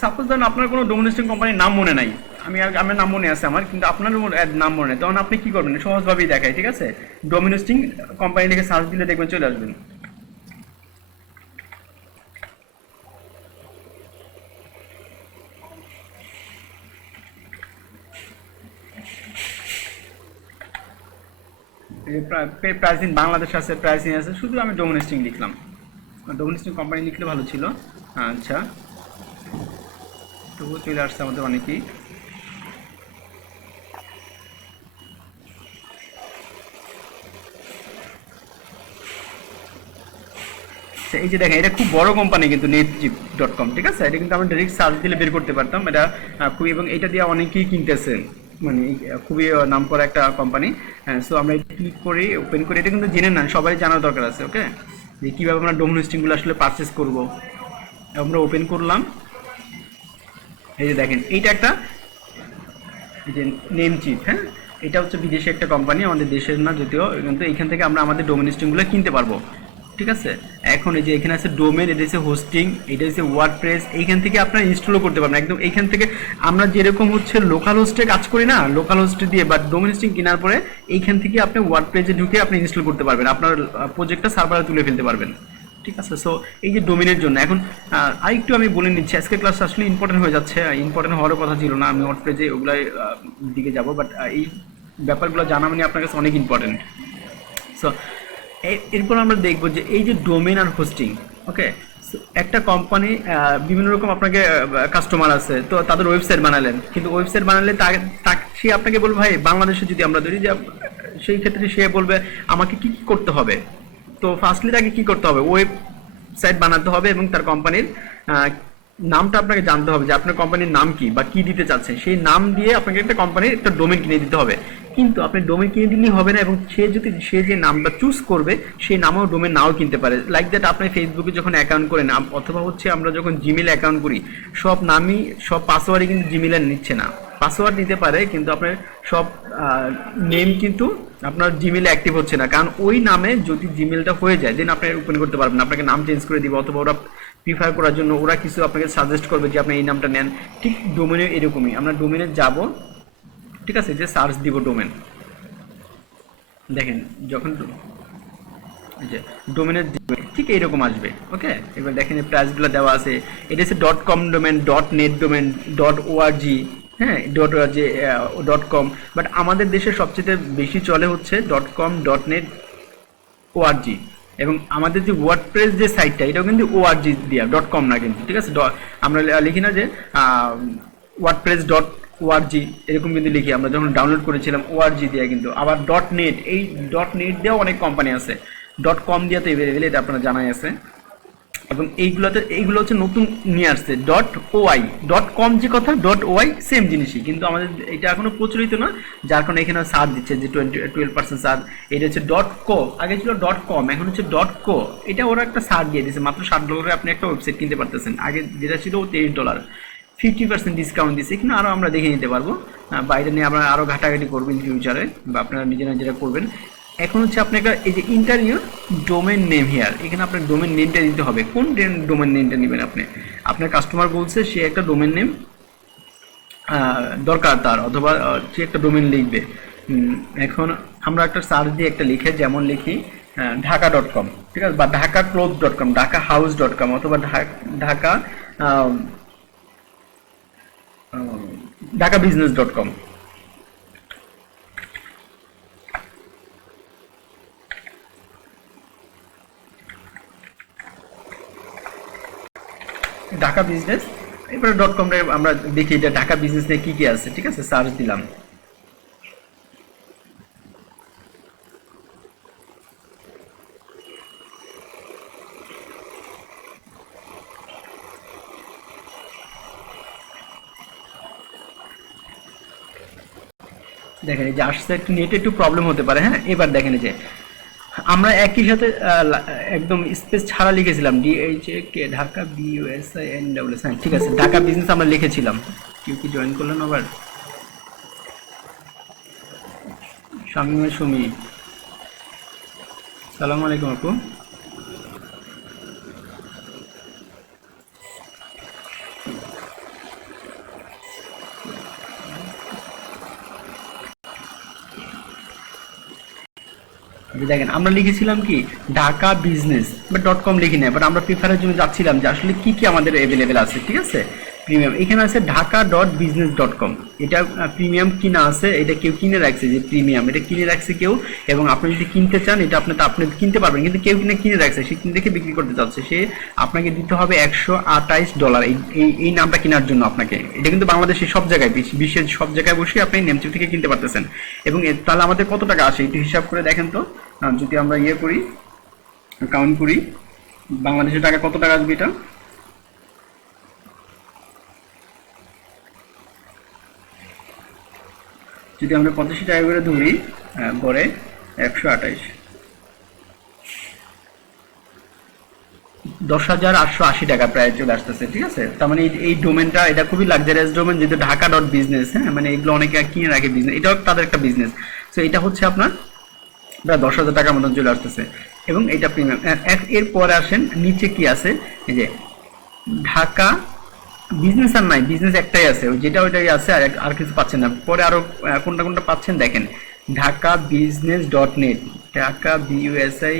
সাপোজ ধরেন আপনার কোনো ডোমিনেস্টিং কোম্পানির নাম মনে নাই, আমার নাম মনে আছে আমার, কিন্তু আপনার নাম মনে নেই, তখন আপনি কি করবেন? সহজভাবেই দেখায়, ঠিক আছে? ডোমিনেস্টিং কোম্পানি লিখে সার্চ দিলে দেখবেন চলে আসবেন। প্রাইসিং বাংলাদেশ আছে, প্রাইসিং আছে, শুধু আমি ডোমিনেস্টিং লিখলাম। ডোমিনেস্টিং কোম্পানি লিখলে ভালো ছিল। আচ্ছা, তবুও চলে আসছে আমাদের অনেকেই। এই যে দেখেন, এটা খুব বড় কোম্পানি কিন্তু netjeep.com, ঠিক আছে? এটা কিন্তু আমরা ডাইরেক্ট সার্চ দিলে বের করতে পারতাম। এটা খুবই, এবং এটা দিয়ে অনেকেই কিনতেছে, মানে খুবই নাম করা একটা কোম্পানি। সো আমরা ক্লিক করি, ওপেন করি। এটা কিন্তু জেনে না, সবাই জানার দরকার আছে, ওকে, যে কীভাবে আমরা ডোমিনেস্টিংগুলো আসলে পারচেস করব। আমরা ওপেন করলাম, এই যে দেখেন এইটা একটা, এই যে নেমচিপ, হ্যাঁ, এটা হচ্ছে বিদেশি একটা কোম্পানি, আমাদের দেশের না যদিও, কিন্তু এইখান থেকে আমরা আমাদের ডোমিনেস্টিংগুলো কিনতে পারবো, ঠিক আছে? এখন এই যে এখানে আছে ডোমেন, এটা হচ্ছে হোস্টিং, এটা হচ্ছে ওয়ার্ডপ্রেস, এইখান থেকে আপনারা ইনস্টলও করতে পারবেন একদম। এইখান থেকে আমরা যেরকম হচ্ছে লোকাল হোস্টে কাজ করি না, লোকাল হোস্টে দিয়ে বা ডোমেন হোস্টিং কেনার পরে এইখান থেকে আপনি ওয়ার্ডপ্রেসে ঢুকে আপনি ইনস্টল করতে পারবেন, আপনার প্রজেক্টটা সার্ভারে তুলে ফেলতে পারবেন, ঠিক আছে? সো এই যে ডোমেনের জন্য এখন আরেকটু আমি বলে নিচ্ছি, আজকে ক্লাস আসলে ইম্পর্টেন্ট হয়ে যাচ্ছে, ইম্পর্টেন্ট হওয়ারও কথা ছিল না, আমি ওয়ার্ডপ্রেসে ওগুলাই দিকে যাব, বাট এই ব্যাপারগুলো জানা মানে আপনার কাছে অনেক ইম্পর্টেন্ট। সো এরপর আমরা দেখব যে এই যে ডোমেন আর হোস্টিং, ওকে, একটা কোম্পানি বিভিন্ন রকম আপনাকে কাস্টমার আছে, তো তাদের ওয়েবসাইট বানালেন, কিন্তু ওয়েবসাইট বানালে সে আপনাকে বলবে, ভাই বাংলাদেশে যদি আমরা ধরি যে, সেই ক্ষেত্রে সে বলবে আমাকে কি কি করতে হবে। তো ফার্স্টলি তাকে কি করতে হবে? ওয়েবসাইট বানাতে হবে এবং তার কোম্পানির নামটা আপনাকে জানতে হবে যে আপনার কোম্পানির নাম কি বা কি দিতে চাচ্ছেন, সেই নাম দিয়ে আপনাকে একটা কোম্পানির একটা ডোমেন কিনে দিতে হবে। কিন্তু আপনি ডোমেন কিনে দিলেই হবে না, এবং সে যে নামটা চুজ করবে সেই নামেও ডোমেন নাও কিনতে পারে। লাইক দ্যাট, আপনি ফেসবুকে যখন অ্যাকাউন্ট করেন অথবা হচ্ছে আমরা যখন জিমেল অ্যাকাউন্ট করি, সব নামই সব পাসওয়ার্ডই কিন্তু জিমেলের নিচ্ছে না, পাসওয়ার্ড নিতে পারে, কিন্তু আপনার সব নেম কিন্তু আপনার জিমেলে অ্যাক্টিভ হচ্ছে না, কারণ ওই নামে যদি জিমেলটা হয়ে যায় দেন আপনি ওপেন করতে পারবেন, আপনাকে নাম চেঞ্জ করে দিবে, অথবা ওরা প্রিফার করার জন্য ওরা কিছু আপনাকে সাজেস্ট করবে যে আপনি এই নামটা নেন। ঠিক ডোমেনে এরকমই, আমরা ডোমেনে যাব, ঠিক আছে, যে সার্চ দিব ডোমেন, দেখেন যখন এই যে ডোমেনের ঠিক এইরকম আসবে, ওকে। এবার দেখেন এই প্রাইসগুলো দেওয়া আছে, এটা হচ্ছে .com domain, .net domain, .org, হ্যাঁ, .com, বাট আমাদের দেশে সবচেয়ে বেশি চলে হচ্ছে .com, .net, .org, এবং আমাদের যে ওয়ার্ডপ্রেস যে সাইটটা এটাও কিন্তু .org দিয়া, .com না কিন্তু, ঠিক আছে? আমরা লিখি না যে ওয়ার্ডপ্রেস .org, এরকম কিন্তু লিখি আমরা যখন ডাউনলোড করেছিলাম .org দিয়া, কিন্তু আবার .net, এই .net দিয়েও অনেক কোম্পানি আছে, .com দিয়া তো এভেলেবেল, এটা আপনারা জানাই আছে। এবং এইগুলো হচ্ছে নতুন নিয়ে আসছে .oy, .com যে কথা, .oy সেম জিনিসই, কিন্তু আমাদের এটা এখনো প্রচলিত না, যার কারণে এখানে সার দিচ্ছে যে 12% সার। এটা হচ্ছে .co, আগে ছিল .com, এখন হচ্ছে .co, এটা ওরা একটা সার দিয়ে দিচ্ছে, মাত্র $60 আপনি একটা ওয়েবসাইট কিনতে পারতেছেন, আগে যেটা ছিল $23, 50% ডিসকাউন্ট দিচ্ছে। এখানে আরও আমরা দেখে নিতে পারবো, বাইরে নিয়ে আমরা আরও ঘাটাঘাটি করবেন ফিউচারে, বা আপনারা নিজেরা যেটা করবেন। এখন হচ্ছে আপনাকে এই যে ইন্টারভিউ ডোমেন নেম হিয়ার, এখানে আপনার ডোমেন নেমটা দিতে হবে। কোন ডোমেন নেমটা নেবেন আপনি? আপনার কাস্টমার বলছে সে একটা ডোমেন নেম দরকার তার, অথবা সে একটা ডোমেন লিখবে। এখন আমরা একটা সার্চ দিয়ে একটা লিখে, যেমন লিখি ঢাকা.com, ঠিক আছে, বা ঢাকাক্লোথ.com, ঢাকাহাউস.com, অথবা ঢাকাবিজনেস.com। ঢাকা বিজনেস, এবারে .com আমরা দেখি যে ঢাকা বিজনেস নিয়ে কি কি আছে, ঠিক আছে, সার্চ দিলাম। দেখেন এই যে আসছে, একটু নেটে একটু প্রবলেম হতে পারে, হ্যাঁ। এবার দেখেন এই যে আমরা একই সাথে একদম স্পেস ছাড়া লিখেছিলাম DHAK, ঢাকা BUSINSS, হ্যাঁ, ঠিক আছে, ঢাকা বিজনেস আমরা লিখেছিলাম। কেউ কি জয়েন করলেন আবার? শামিমা সুমি, সালাম আলাইকুম আপু। যে দেখেন আমরা লিখেছিলাম কি ঢাকা বিজনেস বা ডট কম লিখি না, বাট আমরা প্রিফারের জন্য যাচ্ছিলাম যে আসলে কি কি আমাদের অ্যাভেলেবেল আছে, ঠিক আছে। প্রিমিয়াম এখানে আছে Dhaka dot business dot com, এটা প্রিমিয়াম কিনা আছে, এটা কেউ কিনে রাখছে যে প্রিমিয়াম, এটা কিনে রাখছে কেউ, এবং আপনি যদি কিনতে চান এটা আপনি কিনতে পারবেন, কিন্তু কেউ কিনে রাখছে, সে কিনে দেখে বিক্রি করতে চাচ্ছে, সে আপনাকে দিতে হবে $128 এই নামটা কেনার জন্য আপনাকে। এটা কিন্তু বাংলাদেশের সব জায়গায়, বিশ্বের সব জায়গায় বসে আপনি নেমচিপ থেকে কিনতে পারতেছেন। এবং তাহলে আমাদের কত টাকা আসে একটু হিসাব করে দেখেন তো। যদি আমরা ইয়ে করি, কাউন্ট করি, বাংলাদেশের টাকা কত টাকা আসবে এটা। যদি আমরা 85 টাকা করে ধরি, গড়ে 128, 10,880 টাকা প্রায় চলে আসতেছে, ঠিক আছে। তার মানে এই ডোমেনটা এটা খুবই লাক্সারিয়াস ডোমেন, যেহেতু ঢাকা ডট বিজনেস, হ্যাঁ, মানে এগুলো অনেকে কিনে রাখে বিজনেস, এটাও তাদের একটা বিজনেস। সো এটা হচ্ছে আপনার প্রায় 10,000 টাকার মতন চলে আসতেছে, এবং এটা প্রিমিয়াম। এরপরে আসেন নিচে কি আছে, এই যে ঢাকা বিজনেস আর নাই, বিজনেস একটাই আছে, যেটা ওইটাই আছে, আর কিছু পাচ্ছেন না। পরে আরো কোনটা কোনটা পাচ্ছেন দেখেন, Dhaka business dot net, Dhaka BUSI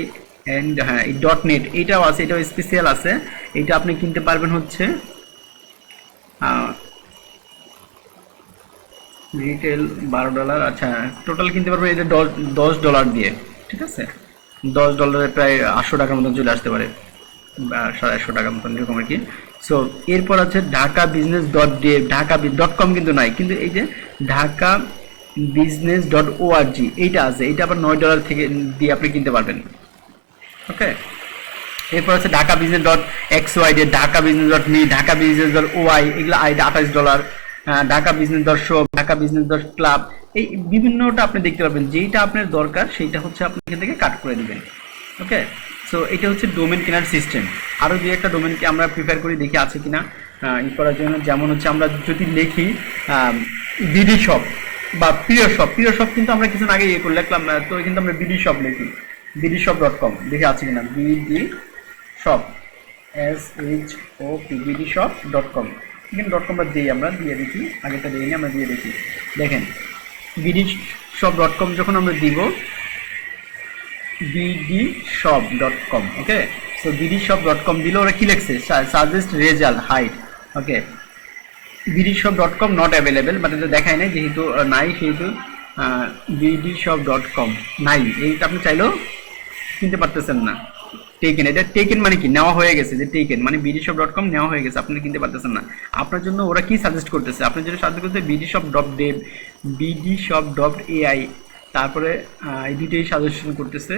and, হ্যাঁ এই ডট নেট এটাও আছে, এটাও স্পেশাল আছে। এটা আপনি কিনতে পারবেন হচ্ছে রিটেল $12, আচ্ছা টোটাল কিনতে পারবেন এটা $10 দিয়ে, ঠিক আছে। $10 প্রায় 800 টাকার মতন চলে আসতে পারে, 150 টাকার মতন এরকম আর কি। সো এরপর আছে Dhaka business dot Dave, Dhaka dot com কিন্তু নাই, কিন্তু এই যে ঢাকা বিজনেস ডট ওআরজি এইটা আছে, এটা আবার $9 থেকে দিয়ে আপনি কিনতে পারবেন, ওকে। এরপর আছে Dhaka business dot X Y, Dhaka business dot me, Dhaka business dot Y, এগুলো $28, Dhaka business dot show, Dhaka business dot club, এই বিভিন্নটা আপনি দেখতে পারবেন, যেইটা আপনার দরকার সেইটা হচ্ছে আপনি এখান থেকে কাট করে দিবেন, ওকে। সো এটা হচ্ছে ডোমেন কেনার সিস্টেম। আরও যে একটা ডোমেনকে আমরা প্রিপেয়ার করি দেখি আছে কিনা ই করার জন্য, যেমন হচ্ছে আমরা যদি লিখি বিডি শপ বা প্রিয় শপ, প্রিয় শপ কিন্তু আমরা কিছুদিন আগে ইয়ে করে লিখলাম, তো কিন্তু আমরা বিডি শপ লিখি, বিডি শপ ডট কম দেখি আছে কিনা, BD shop BD shop dot com, এখানে ডট কমটা দিই, আমরা দিয়ে দেখি, আগেটা দিই আমরা দিয়ে দেখি, দেখেন বিডি শপ ডট কম যখন আমরা দিব, bdshop.com, ওকে। সো bdshop.com দিলে ওরা কি লিখছে, suggest result hide, okay. bdshop.com not available, but এটা দেখায় নাই, যেহেতু নাই সেহেতু bdshop.com নাই, এইটা আপনি চাইলেও কিনতে পারতেছেন না। টেকেন, এটা টেকেন মানে কি, নেওয়া হয়ে গেছে, যে টেকেন মানে bdshop.com নেওয়া হয়ে গেছে, আপনি কিনতে পারতেছেন না। আপনার জন্য ওরা কি সাজেস্ট করতেছে, আপনার জন্য সাজেস্ট করতেছে bdshop.dev, bdshop.ai, তারপরে এই দুটোই সাজেশন করতেছে।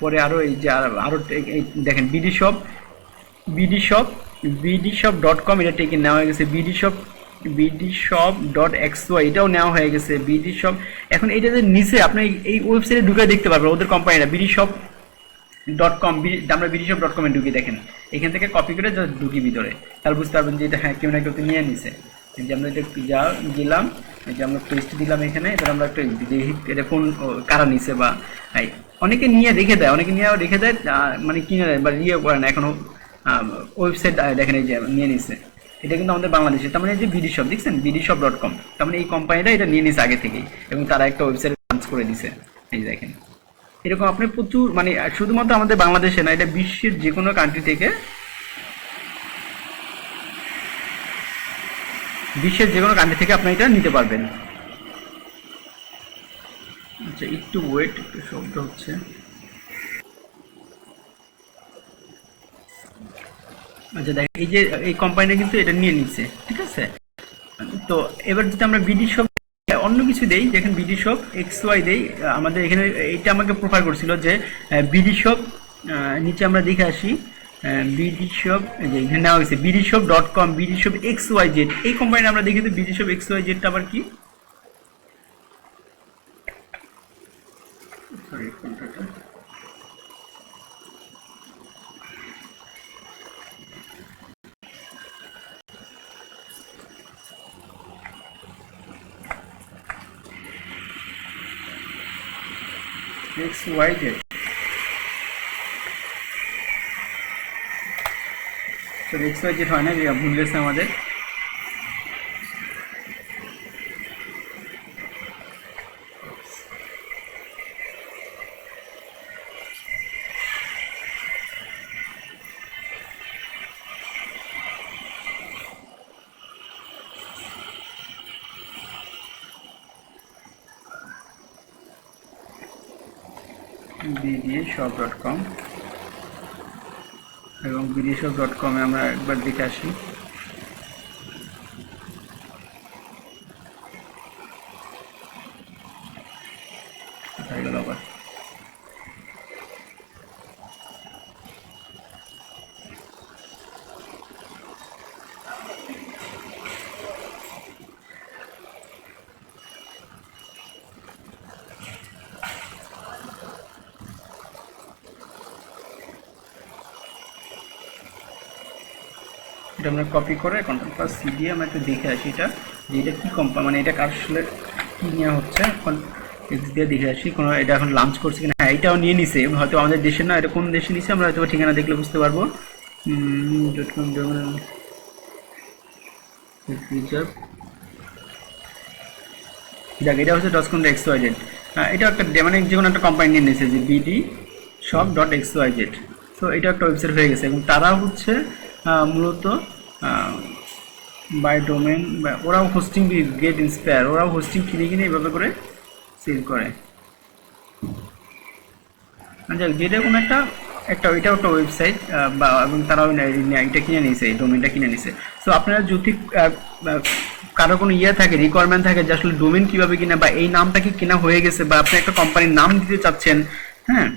পরে আরও এই যে আরও দেখেন bdshop ডট কম, এটা টেকে নেওয়া হয়ে গেছে, bdshop ডট xy এটাও নেওয়া হয়ে গেছে, bdshop। এখন এইটা যে নিচে আপনি এই ওয়েবসাইটে ঢুকে দেখতে পারবেন ওদের কোম্পানিটা bdshop ডট কম, আমরা bdshop ডট কমে ঢুকি, দেখেন এখান থেকে কপি করে যা ঢুকি ভিতরে, তাহলে বুঝতে পারবেন যে এটা হ্যাঁ কেউ না কেউ তো নিয়ে নিছে। যে আমরা এটা যা দিলাম, এই যে আমরা পেস্ট দিলাম এখানে, এবার আমরা একটা দেখি এটা কোন কারা নিছে, বা অনেকে নিয়ে রেখে দেয়, অনেকে নিয়ে রেখে দেয়, মানে কিনে দেয় বা ইয়ে করে না, এখনো ওয়েবসাইট দেখেন এই যে নিয়ে নিছে, এটা কিন্তু আমাদের বাংলাদেশে। তার মানে এই যে bdshop দেখছেন, bdshop.com, তার মানে এই কোম্পানিটা এটা নিয়ে নিছে আগে থেকেই, এবং তারা একটা ওয়েবসাইট লঞ্চ করে দিছে, এই দেখেন। এরকম আপনি প্রচুর, মানে শুধুমাত্র আমাদের বাংলাদেশে না, এটা বিশ্বের যে কোনো কান্ট্রি থেকে, বিশ্বের যে কোনো কান্ট্রি থেকে আপনি এটা নিতে পারবেন। আচ্ছা একটু ওয়েট, একটু শব্দ হচ্ছে। আচ্ছা দেখেন এই যে এই কোম্পানিটা কিন্তু এটা নিয়ে নিচ্ছে, ঠিক আছে। তো এবার যদি আমরা bdshop অন্য কিছু দেই, দেখেন bdshop xy দেই, আমাদের এখানে এইটা আমাকে প্রোফাইল করছিল যে bdshop, নিচে আমরা দেখে আসি bdshop, যে এখানে নেওয়া হয়েছে bdshop.com, bdshop xyz, এই কোম্পানিটা আমরা দেখি তো bdshop xyz টা আবার কি, সরি কোনটা, xyz, তো xyz হয় না, ভুল গেছে আমাদের, bdshop.com এবং bdshop.com এ আমরা একবার দেখে আসি। হয়ে গেল আবার। এটা আমরা কপি করে Ctrl+C দিয়ে আমরা একটু দেখে আসি এটা যে এটা কি কোম্পানি, মানে এটা আসলে কি নেওয়া হচ্ছে। এখন এক্স দিয়ে দেখে আসি কোনো এটা এখন লঞ্চ করছে কিনা। হ্যাঁ, এটাও নিয়ে নিছে, হয়তো আমাদের দেশের না, এটা কোন দেশে নিছে আমরা হয়তো ঠিকানা দেখলে বুঝতে পারবো। দেখ এটা হচ্ছে .com.xyz, এটা একটা মানে যে কোনো একটা কোম্পানি নিয়ে নিয়েছে যে bdshop.xyz। সো এটা একটা ওয়েবসাইট হয়ে গেছে এবং তারা হচ্ছে মূলত বাই ডোমেন, ওরাও হোস্টিং গেট ইন্সপায়ার, ওরাও হোস্টিং কিনে কিনে এইভাবে করে সেল করে। আচ্ছা, যেটা কোনো একটা ওইটাও একটা ওয়েবসাইট বা এবং তারাও এটা কিনে নিয়েছে, এই ডোমেনটা কিনে নিয়েছে। সো আপনারা যদি কারো কোনো ইয়ে থাকে, রিকোয়ারমেন্ট থাকে যে আসলে ডোমেন কীভাবে কিনা বা এই নামটা কি কেনা হয়ে গেছে বা আপনি একটা কোম্পানির নাম দিতে চাচ্ছেন, হ্যাঁ,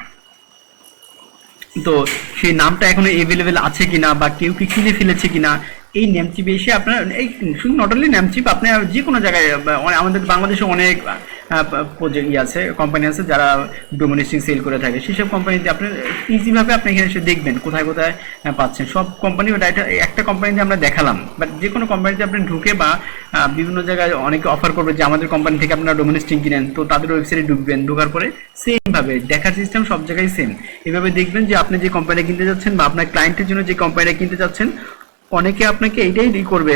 তো সেই নামটা এখনো এভেলেবেল আছে কিনা বা কেউ কি কিনে ফেলেছে কিনা, এই নেমচিপ এসে আপনার এই শুধু নট অনলি নেমচিপ, আপনি যে কোনো জায়গায় আমাদের বাংলাদেশে অনেক আছে, কোম্পানি আছে যারা ডোমিনেশন সেল করে থাকে, সেসব কোম্পানিতে আপনি ইজিভাবে আপনি এখানে এসে দেখবেন কোথায় কোথায় পাচ্ছেন। সব কোম্পানি এটা একটা কোম্পানিতে আমরা দেখালাম, বাট যে কোনো কোম্পানিতে আপনি ঢুকে বা বিভিন্ন জায়গায় অনেকে অফার করবে যে আমাদের কোম্পানি থেকে আপনারা ডোমিনেশন কিনেন, তো তাদের ওয়েবসাইটে ঢুকবেন, ঢোকার পরে সেমভাবে দেখার সিস্টেম সব জায়গায় সেম। এভাবে দেখবেন যে আপনি যে কোম্পানি কিনতে যাচ্ছেন বা আপনার ক্লায়েন্টের জন্য যে কোম্পানিটা কিনতে যাচ্ছেন, অনেকে আপনাকে এইটাই করবে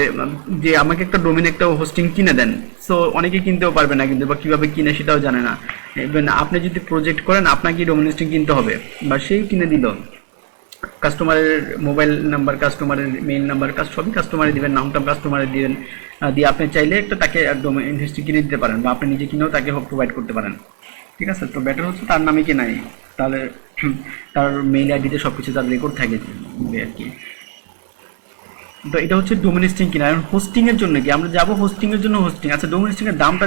যে আমাকে একটা ডোমেন, একটা হোস্টিং কিনে দেন। সো অনেকে কিনতেও পারবে না কিন্তু, বা কীভাবে কিনে সেটাও জানে না। ইভেন আপনি যদি প্রজেক্ট করেন আপনাকে ডোমেন হোস্টিং কিনতে হবে, বা সেই কিনে দিল, কাস্টমারের মোবাইল নাম্বার, কাস্টমারের মেইল নাম্বার, সবই কাস্টমারে দিবেন, নামটা কাস্টমারে দিবেন, দিয়ে আপনি চাইলে একটা তাকে ডোমেন হোস্টিং কিনে দিতে পারেন বা আপনি নিজে কিনেও তাকে প্রোভাইড করতে পারেন। ঠিক আছে, তো বেটার হচ্ছে তার নামে কেনাই, তাহলে তার মেইল আইডিতে সব কিছু তার রেকর্ড থাকে আর কি। তো এটা হচ্ছে ডোমেন হোস্টিং কিনা। এখন হোস্টিং এর জন্য কি আমরা যাবো, হোস্টিং এর জন্য হোস্টিং। আচ্ছা, ডোমেন হোস্টিং এর দামটা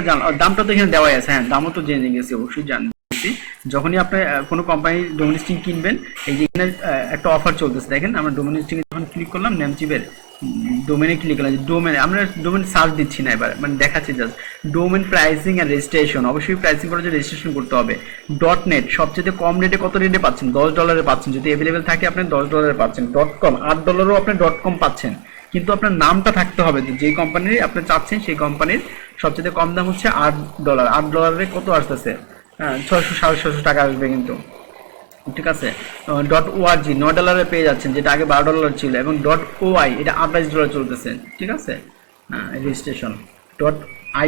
তো এখানে দেওয়াই আছে। হ্যাঁ, দামও তো জেনে গেছি, অবশ্যই জানছি। যখনই আপনি কোনো কোম্পানি ডোমেন হোস্টিং কিনবেন, এই যে এখানে একটা অফার চলতেছে, দেখেন আমরা ডোমেন হোস্টিং এ যখন ক্লিক করলাম, নেমচিপের ডোমেনে ক্লিক করলাম, যে ডোমেনে আমরা ডোমেন সার্চ দিচ্ছি না, এবার মানে দেখাচ্ছি just domain pricing and registration. অবশ্যই প্রাইসিং করার জন্য রেজিস্ট্রেশন করতে হবে। .net সবচেয়ে কম রেটে, কত রেটে পাচ্ছেন? $10 পাচ্ছেন, যদি অ্যাভেলেবেল থাকে আপনি $10 পাচ্ছেন। .com $8 আপনি .com পাচ্ছেন, কিন্তু আপনার নামটা থাকতে হবে যে যেই কোম্পানির আপনি চাচ্ছেন সেই কোম্পানির সবচেয়ে কম দাম হচ্ছে $8। $8 কত আসতেছে? 600-700 টাকা আসবে কিন্তু। ঠিক আছে, .org $9 পেয়ে যাচ্ছেন, যেটা আগে $12 ছিল, এবং .oi এটা $28 চলতেছে। ঠিক আছে, রেজিস্ট্রেশন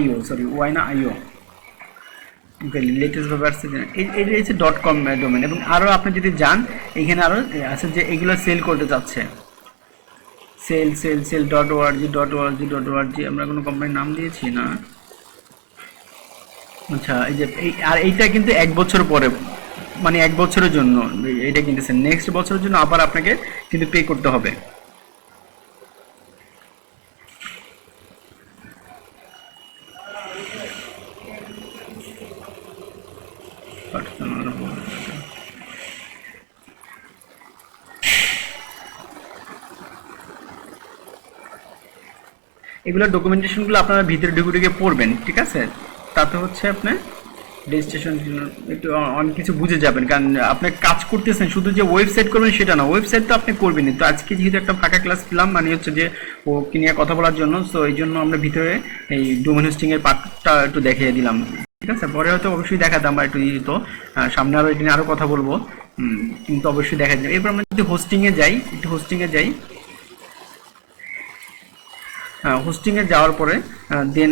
.io, সরি ওয়াই না IO, লেটেস্ট ভাবে আসছে। এই হচ্ছে .com ডোমেন। এবং আরও আপনি যদি যান, এখানে আরও আছে যে এগুলো সেল করতে চাচ্ছে, সেল .org আমরা কোনো কোম্পানির নাম দিয়েছি না। আচ্ছা, এই যে আর এইটা কিন্তু 1 বছর পরে, মানে 1 বছরের জন্য এটা কিনতেছেন, নেক্সট বছরের জন্য আবার আপনাকে কিন্তু পে করতে হবে। এগুলো ডকুমেন্টেশনগুলো আপনারা ভিতরে ঢুকে ঢুকে পড়বেন। ঠিক আছে, তাতে হচ্ছে আপনার রেজিস্ট্রেশন একটু অনেক কিছু বুঝে যাবেন, কারণ আপনি কাজ করতেছেন, শুধু যে ওয়েবসাইট করবেন সেটা না, ওয়েবসাইট তো আপনি করবেনই। তো আজকে যেহেতু একটা ফাঁকা ক্লাস পেলাম, মানে হচ্ছে যে ও কি নিয়ে কথা বলার জন্য, সো এই জন্য আমরা ভিতরে এই ডোমেন হোস্টিং এর পার্টটা একটু দেখিয়ে দিলাম। ঠিক আছে, পরে হয়তো অবশ্যই দেখাতাম বা একটু দিত, সামনে আরও এটা নিয়ে আরও কথা বলবো, কিন্তু অবশ্যই দেখা যাবে। এরপর আমরা যদি হোস্টিংয়ে যাই, একটু হোস্টিংয়ে যাই, হোস্টিংয়ে যাওয়ার পরে দেন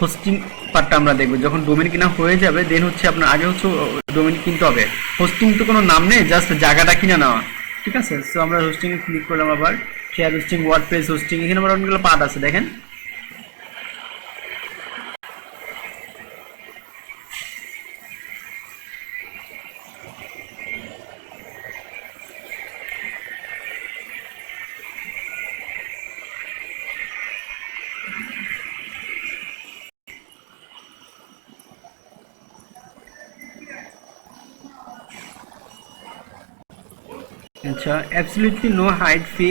হোস্টিং পার্টটা আমরা দেখবো। যখন ডোমেন কিনা হয়ে যাবে, দেন হচ্ছে আপনার আগে হচ্ছে ডোমেন কিনতে হবে। হোস্টিং তো কোনো নাম নেই, জাস্ট জায়গাটা কিনে নেওয়া। ঠিক আছে, সো আমরা হোস্টিংয়ে ক্লিক করলাম, আবার শেয়ার হোস্টিং, ওয়ার্ডপ্রেস হোস্টিং, এখানে আবার অনেকগুলো পার্ট আছে দেখেন। আচ্ছা, absolutely no hide fee,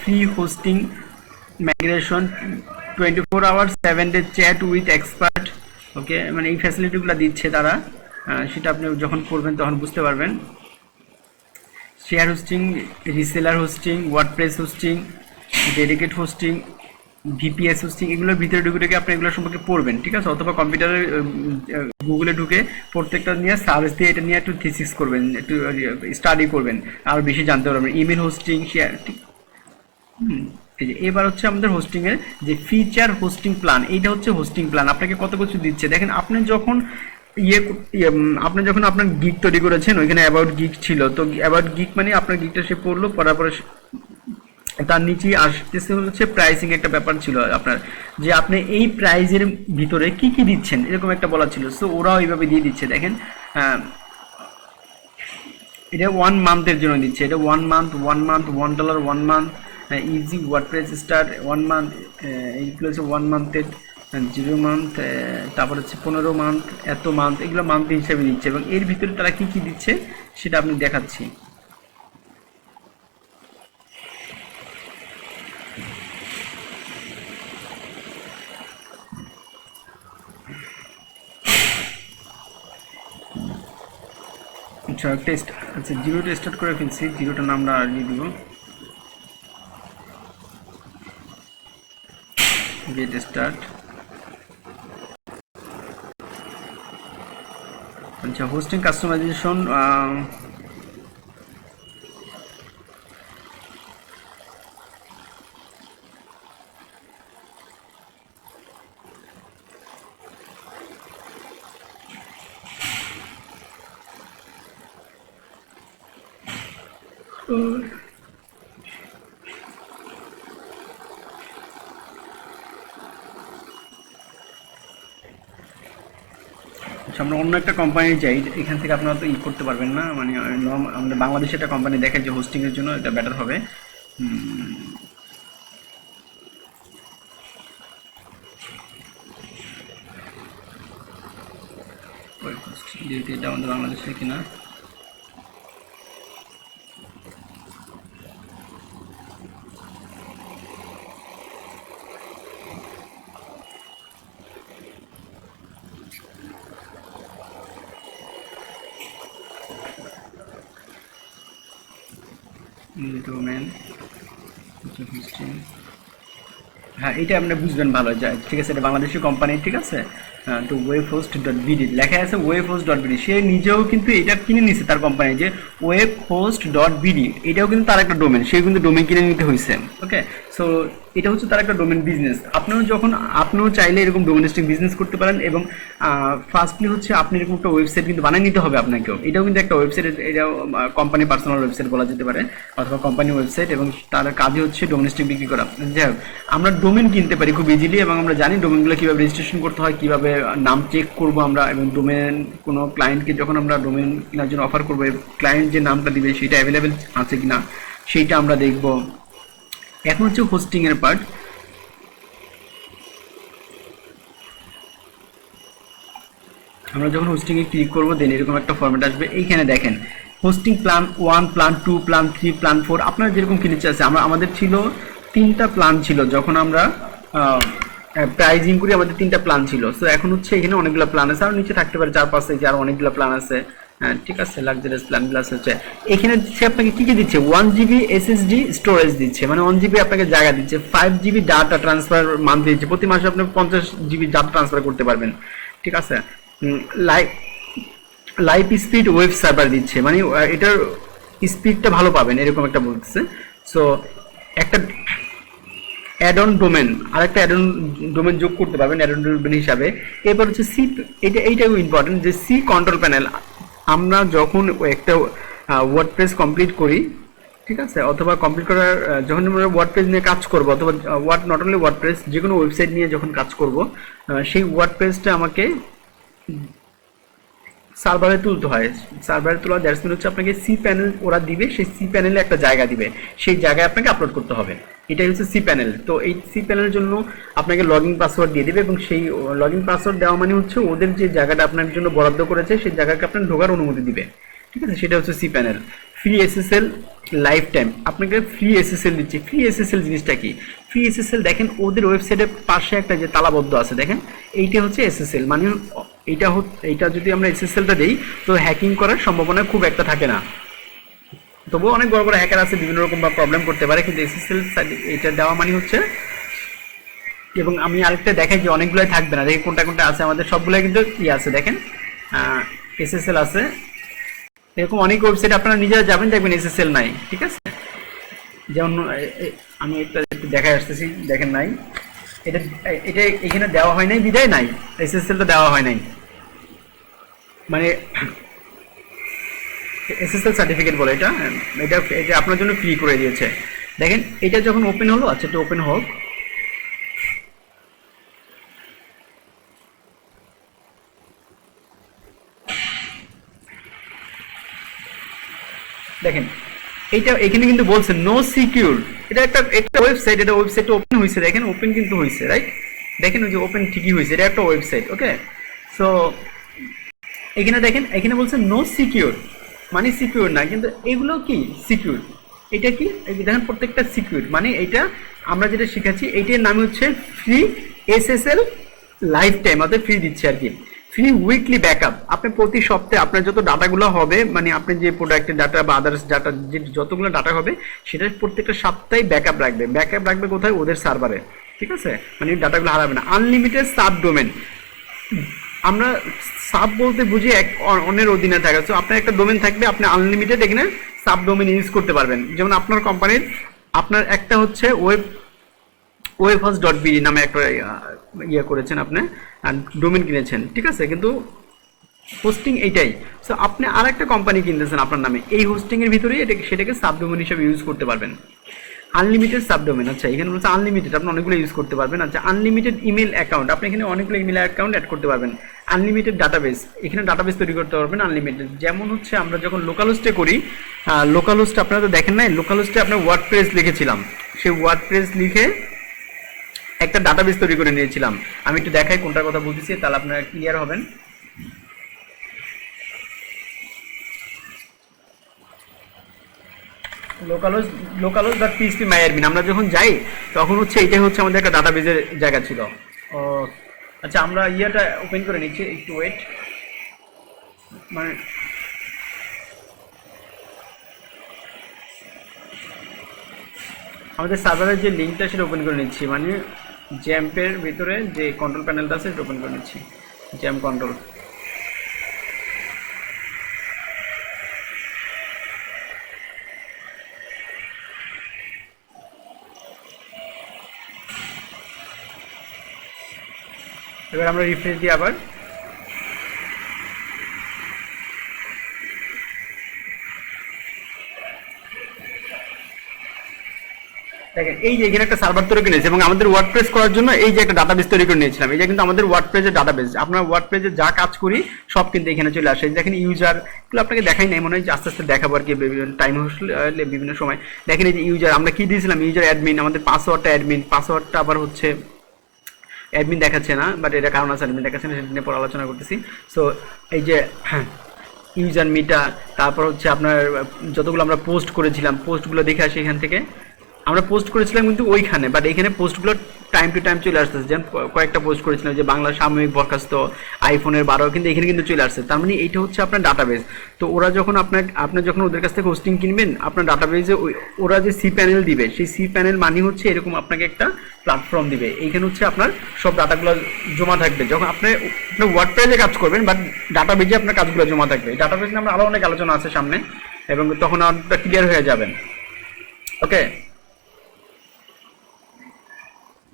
free hosting migration, 24 hours 7 day chat with expert. Okay, মানে এই ফ্যাসিলিটিগুলো দিচ্ছে তারা, সেটা আপনি যখন করবেন তখন বুঝতে পারবেন। Share hosting, reseller hosting, WordPress hosting, dedicate hosting, VPS hosting, এগুলোর ভিতরে ঢুকে ঢুকে আপনি এগুলো সম্পর্কে পড়বেন, ঠিক আছে? অথবা কম্পিউটারে গুগলে ঢুকে প্রত্যেকটা নিয়ে সার্চ দিয়ে এটা নিয়ে একটু থিসিস করবেন, একটু স্টাডি করবেন, আর বেশি জানতে পারবেন। ইমেল হোস্টিং, শেয়ার, ঠিক। এই যে এবার হচ্ছে আমাদের হোস্টিং এর যে ফিচার হোস্টিং প্ল্যান, এইটা হচ্ছে হোস্টিং প্ল্যান আপনাকে কত কিছু দিচ্ছে। দেখেন আপনি যখন আপনি যখন আপনার গিগ তৈরি করেছেন, ওইখানে অ্যাবাউট গিগ ছিল, তো অ্যাবাউট গিগ মানে আপনার গিগটা সে পড়লো, পড়ার পরে তার নিচে আসতেছে হচ্ছে প্রাইসিং একটা ব্যাপার ছিল আপনার, যে আপনি এই প্রাইজের ভিতরে কি কি দিচ্ছেন এরকম একটা বলা ছিল। সো ওরাও এইভাবে দিয়ে দিচ্ছে। দেখেন এটা 1 মান্থের জন্য দিচ্ছে, এটা 1 month, $1 1 month, easy WordPress start 1 month, এইগুলো হচ্ছে 1 মান্থের, 0 মান্থ, তারপর হচ্ছে 15 মান্থ, এত মান্থ, এগুলো মান্থ হিসাবে দিচ্ছে। এবং এর ভিতরে তারা কি কি দিচ্ছে সেটা আপনি দেখাচ্ছি। আচ্ছা টেস্ট, আচ্ছা জিরোটা স্টার্ট করে ফেলছি, জিরোটা নামটা দিয়ে দিব, গেট স্টার্ট। আচ্ছা হোস্টিং কাস্টমাইজেশন, আচ্ছা আমরা অন্য একটা কোম্পানি যাই, এখান থেকে আপনারা তো করতে পারবেন না, মানে আমাদের বাংলাদেশে একটা কোম্পানি দেখে যে হোস্টিং এর জন্য এটা বেটার হবে। যেহেতু এটা আমাদের বাংলাদেশে কিনা, ডোমেন, হোস্টিং, হ্যাঁ এটা আপনি বুঝবেন ভালো যায়, ঠিক আছে? এটা বাংলাদেশি কোম্পানি, ঠিক আছে? তো webhost.bd লেখা আছে, webhost.bd, সে নিজেও কিন্তু এটা কিনে নিছে তার কোম্পানি, যে webhost.bd, এটাও কিন্তু তার একটা ডোমেন, সে কিন্তু ডোমেন কিনে নিতে হয়েছে। ওকে, সো এটা হচ্ছে তার একটা ডোমেন বিজনেস। আপনিও চাইলে এরকম ডোমেনিস্টিক বিজনেস করতে পারেন। এবং ফার্স্টলি হচ্ছে আপনি এরকম একটা ওয়েবসাইট কিন্তু বানিয়ে নিতে হবে আপনাকেও, এটাও কিন্তু একটা ওয়েবসাইট, এটাও কোম্পানি পার্সোনাল ওয়েবসাইট বলা যেতে পারে, অথবা কোম্পানি ওয়েবসাইট, এবং তার কাজই হচ্ছে ডোমেনিস্টিক বিক্রি করা। যাই হোক, আমরা ডোমেন কিনতে পারি খুব ইজিলি, এবং আমরা জানি ডোমেনগুলো কীভাবে রেজিস্ট্রেশন করতে হয়, কীভাবে নাম চেক করব আমরা, এবং ডোমেন কোনো ক্লায়েন্টকে যখন আমরা ডোমেন কেনার জন্য অফার করবো, ক্লায়েন্ট যে নামটা দিবে সেটা অ্যাভেলেবেল আছে কিনা সেইটা আমরা দেখব। এখন হচ্ছে হোস্টিং এর পার্ট। আমরা যখন হোস্টিং এ ক্লিক করবো, দেন এরকম একটা ফরম্যাট আসবে। এইখানে দেখেন hosting plan 1, plan 2, plan 3, plan 4, আপনার যেরকম কিনেছে আছে। আমাদের ছিল 3টা প্ল্যান ছিল যখন আমরা প্রাইজিং করি, আমাদের 3টা প্ল্যান ছিল। সো এখন হচ্ছে এখানে অনেকগুলো প্ল্যান আছে, আর নিচে থাকতে পারে 4-5, আর অনেকগুলো প্ল্যান আছে, ঠিক আছে? লাক্সারিয়াস প্ল্যান প্লাস হচ্ছে এখানে দিচ্ছে আপনাকে কি কি দিচ্ছে, 1 GB SSD স্টোরেজ দিচ্ছে, মানে 1 GB আপনাকে জায়গা দিচ্ছে, 5 GB ডাটা ট্রান্সফার মান্থলি দিচ্ছে, প্রতি মাসে আপনি 50 GB ডাটা ট্রান্সফার করতে পারবেন, ঠিক আছে? লাইভ স্পিড ওয়েব সার্ভার দিচ্ছে, মানে এটার স্পিডটা ভালো পাবেন এরকম একটা বলতেছে। সো একটা অ্যাড অন ডোমেন, আর একটা অ্যাড অন ডোমেন যোগ করতে পারবেন অ্যাড অন ডোমেন হিসাবে। এরপর হচ্ছে এইটাও ইম্পর্টেন্ট, যে সি কন্ট্রোল প্যানেল। আমরা যখন একটা ওয়ার্ডপ্রেস কমপ্লিট করি, ঠিক আছে, অথবা কমপ্লিট করার যখন আমরা ওয়ার্ডপ্রেস নিয়ে কাজ করব, অথবা নট অনলি ওয়ার্ডপ্রেস, যে কোনো ওয়েবসাইট নিয়ে যখন কাজ করব, সেই ওয়ার্ডপ্রেসটা আমাকে সার্ভারে তুলতে হয়। সার্ভারে তোলা দ্যাটস মিন হচ্ছে আপনাকে সি প্যানেল ওরা দিবে, সেই সি প্যানেলে একটা জায়গা দিবে, সেই জায়গায় আপনাকে আপলোড করতে হবে। এটাই হচ্ছে সি প্যানেল। তো এই সি প্যানেলের জন্য আপনাকে লগইন পাসওয়ার্ড দিয়ে দেবে, এবং সেই লগইন পাসওয়ার্ড দেওয়া মানে হচ্ছে ওদের যে জায়গাটা আপনার জন্য বরাদ্দ করেছে সেই জায়গাকে আপনার ঢোকার অনুমতি দিবে, ঠিক আছে? সেটা হচ্ছে cPanel. Free SSL lifetime আপনাকে ফ্রি এসএসএল দিচ্ছে। ফ্রি এসএসএল জিনিসটা কি? ফ্রি এসএসএল দেখেন ওদের ওয়েবসাইটের পাশে একটা যে তালাবদ্ধ আছে দেখেন, এইটা হচ্ছে এসএসএল, মানে এইটা যদি আমরা এসএসএলটা দিই তো হ্যাকিং করার সম্ভাবনা খুব একটা থাকে না। তবুও অনেক বড় বড় হ্যাকার আছে, বিভিন্ন রকম বা প্রবলেম করতে পারে, কিন্তু এসএসএল এটা দেওয়া মানে হচ্ছে। এবং আমি আরেকটা দেখাই যে অনেকগুলোই থাকবে না, দেখি কোনটা কোনটা আছে আমাদের, সবগুলোই কিন্তু আছে দেখেন এসএসএল আছে। এরকম অনেক ওয়েবসাইট আপনারা নিজেরা যাবেন দেখবেন এসএসএল নাই, ঠিক আছে। যেমন আমি একটু দেখাই আসতেছি, দেখেন নাই, এটা এটা এখানে দেওয়া হয় নাই, বিদায় নাই, এসএসএলটা দেওয়া হয় নাই, মানে এসএসএল সার্টিফিকেট বলে এটা। এটা এটা আপনার জন্য ফ্রি করে দিয়েছে। দেখেন এটা যখন ওপেন হলো, আচ্ছা এটা ওপেন হোক, দেখেন এইটা এখানে কিন্তু বলছে নো সিকিউর। এটা একটা ওয়েবসাইট, এটা ওয়েবসাইটটা ওপেন হয়েছে, দেখেন ওপেন কিন্তু হয়েছে, রাইট? দেখেন ওই যে ওপেন ঠিকই হয়েছে, এটা একটা ওয়েবসাইট, ওকে। সো এখানে দেখেন, এখানে বলছে নো সিকিউর, মানে সিকিউর না, কিন্তু এগুলো কি সিকিউর। এটা কি দেখেন, প্রত্যেকটা সিকিউর, মানে এটা আমরা যেটা শিখাচ্ছি এইটার নাম হচ্ছে ফ্রি এসএসএল লাইফ টাইম, অর্থাৎ ফ্রি দিচ্ছে আর কি। ফ্রি উইকলি ব্যাকআপ, আপনি প্রতি সপ্তাহে আপনার যত ডাটাগুলো হবে, মানে আপনি যে প্রোডাক্টের ডাটা বা আদার্স ডাটা যে যতগুলো ডাটা হবে সেটা প্রত্যেকটা সপ্তাহে ব্যাকআপ রাখবে। ব্যাকআপ রাখবে কোথায়? ওদের সার্ভারে, ঠিক আছে, মানে ডাটাগুলো হারাবে না। আনলিমিটেড সাব ডোমেন, আমরা সাব বলতে বুঝি এক অন্যের অধীনে থাকে। তো আপনার একটা ডোমেন থাকবে, আপনি আনলিমিটেড এখানে সাব ডোমেন ইউজ করতে পারবেন। যেমন আপনার কোম্পানির আপনার একটা হচ্ছে webhost.be নামে একটা ইয়ে করেছেন আপনি, ডোমেন কিনেছেন, ঠিক আছে, কিন্তু হোস্টিং এইটাই। সো আপনি আর একটা কোম্পানি কিনতেছেন আপনার নামে, এই হোস্টিং এর ভিতরেই সেটাকে সাবডোমেন হিসেবে ইউজ করতে পারবেন। আনলিমিটেড সাবডোমেন, আচ্ছা এখানে বলছে আনলিমিটেড, আপনি অনেকগুলো ইউজ করতে পারবেন। আচ্ছা আনলিমিটেড ইমেল অ্যাকাউন্ট, আপনি এখানে অনেকগুলো ইমেল অ্যাকাউন্ট অ্যাড করতে পারবেন। আনলিমিটেড ডাটাবেস, এখানে ডাটাবেস তৈরি করতে পারবেন আনলিমিটেড। যেমন হচ্ছে আমরা যখন লোকাল হোস্টে করি, লোকাল হোস্টে আপনারা তো দেখেন নাই, লোকাল হোস্টে আপনার ওয়ার্ডপ্রেস লিখেছিলাম, সেই ওয়ার্ডপ্রেস লিখে একটা ডাটাবেস তৈরি করে নিয়েছিলাম। আমি একটু দেখাই কোনটার কথা বলতেছি, তাহলে আপনারা ক্লিয়ার হবেন। localhost.phpMyAdmin আমরা যখন যাই তখন হচ্ছে এটাই হচ্ছে আমাদের একটা ডাটাবেসের জায়গা ছিল। ও আচ্ছা, আমরা ইয়েটা ওপেন করে নিচ্ছি, একটু ওয়েট, মানে আমাদের সার্ভারের যে লিঙ্কটা সেটা ওপেন করে নিচ্ছি, মানে জ্যাম্পের ভিতরে যে কন্ট্রোল প্যানেলটা আছে সেটা ওপেন করে নিচ্ছি, জ্যাম্প কন্ট্রোল। এবার আমরা রিফ্রেশ দিই আবার, দেখেন এই যে এখানে একটা সার্ভার তৈরি করে নিয়েছে, এবং আমাদের ওয়ার্ডপ্রেস করার জন্য এই যে একটা ডাটাবেস তৈরি করে নিয়েছিলাম, এটা কিন্তু আমাদের ওয়ার্ডপ্রেসের ডাটাবেস। আপনার ওয়ার্ডপ্রেসে যা কাজ করি সব কিন্তু এখানে চলে আসে। দেখেন ইউজার, এগুলো আপনাকে দেখাই নাই, মনে হয় যে আস্তে আস্তে দেখাবো আর কি, বিভিন্ন টাইম হলে বিভিন্ন সময়। দেখেন এই যে ইউজার, আমরা কি দিয়েছিলাম, ইউজার অ্যাডমিন, আমাদের পাসওয়ার্ডটা অ্যাডমিন, পাসওয়ার্ডটা আবার হচ্ছে অ্যাডমিন দেখাচ্ছে না, বাট এটা কারণ আছে অ্যাডমিন দেখাচ্ছে না, সেটা নিয়ে পরে আলোচনা করতেছি। সো এই যে ইউজার মিটা, তারপর হচ্ছে আপনার যতগুলো আমরা পোস্ট করেছিলাম, পোস্টগুলো দেখে আসি এখান থেকে। আমরা পোস্ট করেছিলাম কিন্তু ওইখানে, বাট এখানে পোস্টগুলো টাইম টু টাইম চলে আসতেছে। যেমন কয়েকটা পোস্ট করেছিলাম যে বাংলা সাময়িক বরখাস্ত, আইফোনের 12, কিন্তু এখানে কিন্তু চলে আসছে। তার মানে এইটা হচ্ছে আপনার ডাটাবেস। তো ওরা যখন আপনি যখন ওদের কাছ থেকে হোস্টিং কিনবেন, আপনার ডাটাবেসে ওরা যে সি প্যানেল দিবে, সেই সি প্যানেল মানে হচ্ছে এরকম আপনাকে একটা প্ল্যাটফর্ম দিবে। এইখানে হচ্ছে আপনার সব ডাটাগুলো জমা থাকবে। যখন আপনার ওয়ার্ডপ্রেসে কাজ করবেন, বাট ডাটাবেসে আপনার কাজগুলো জমা থাকবে। এই ডাটাবেস নিয়ে আমরা আরও অনেক আলোচনা আছে সামনে, এবং তখন আপনারা ক্লিয়ার হয়ে যাবেন। ওকে,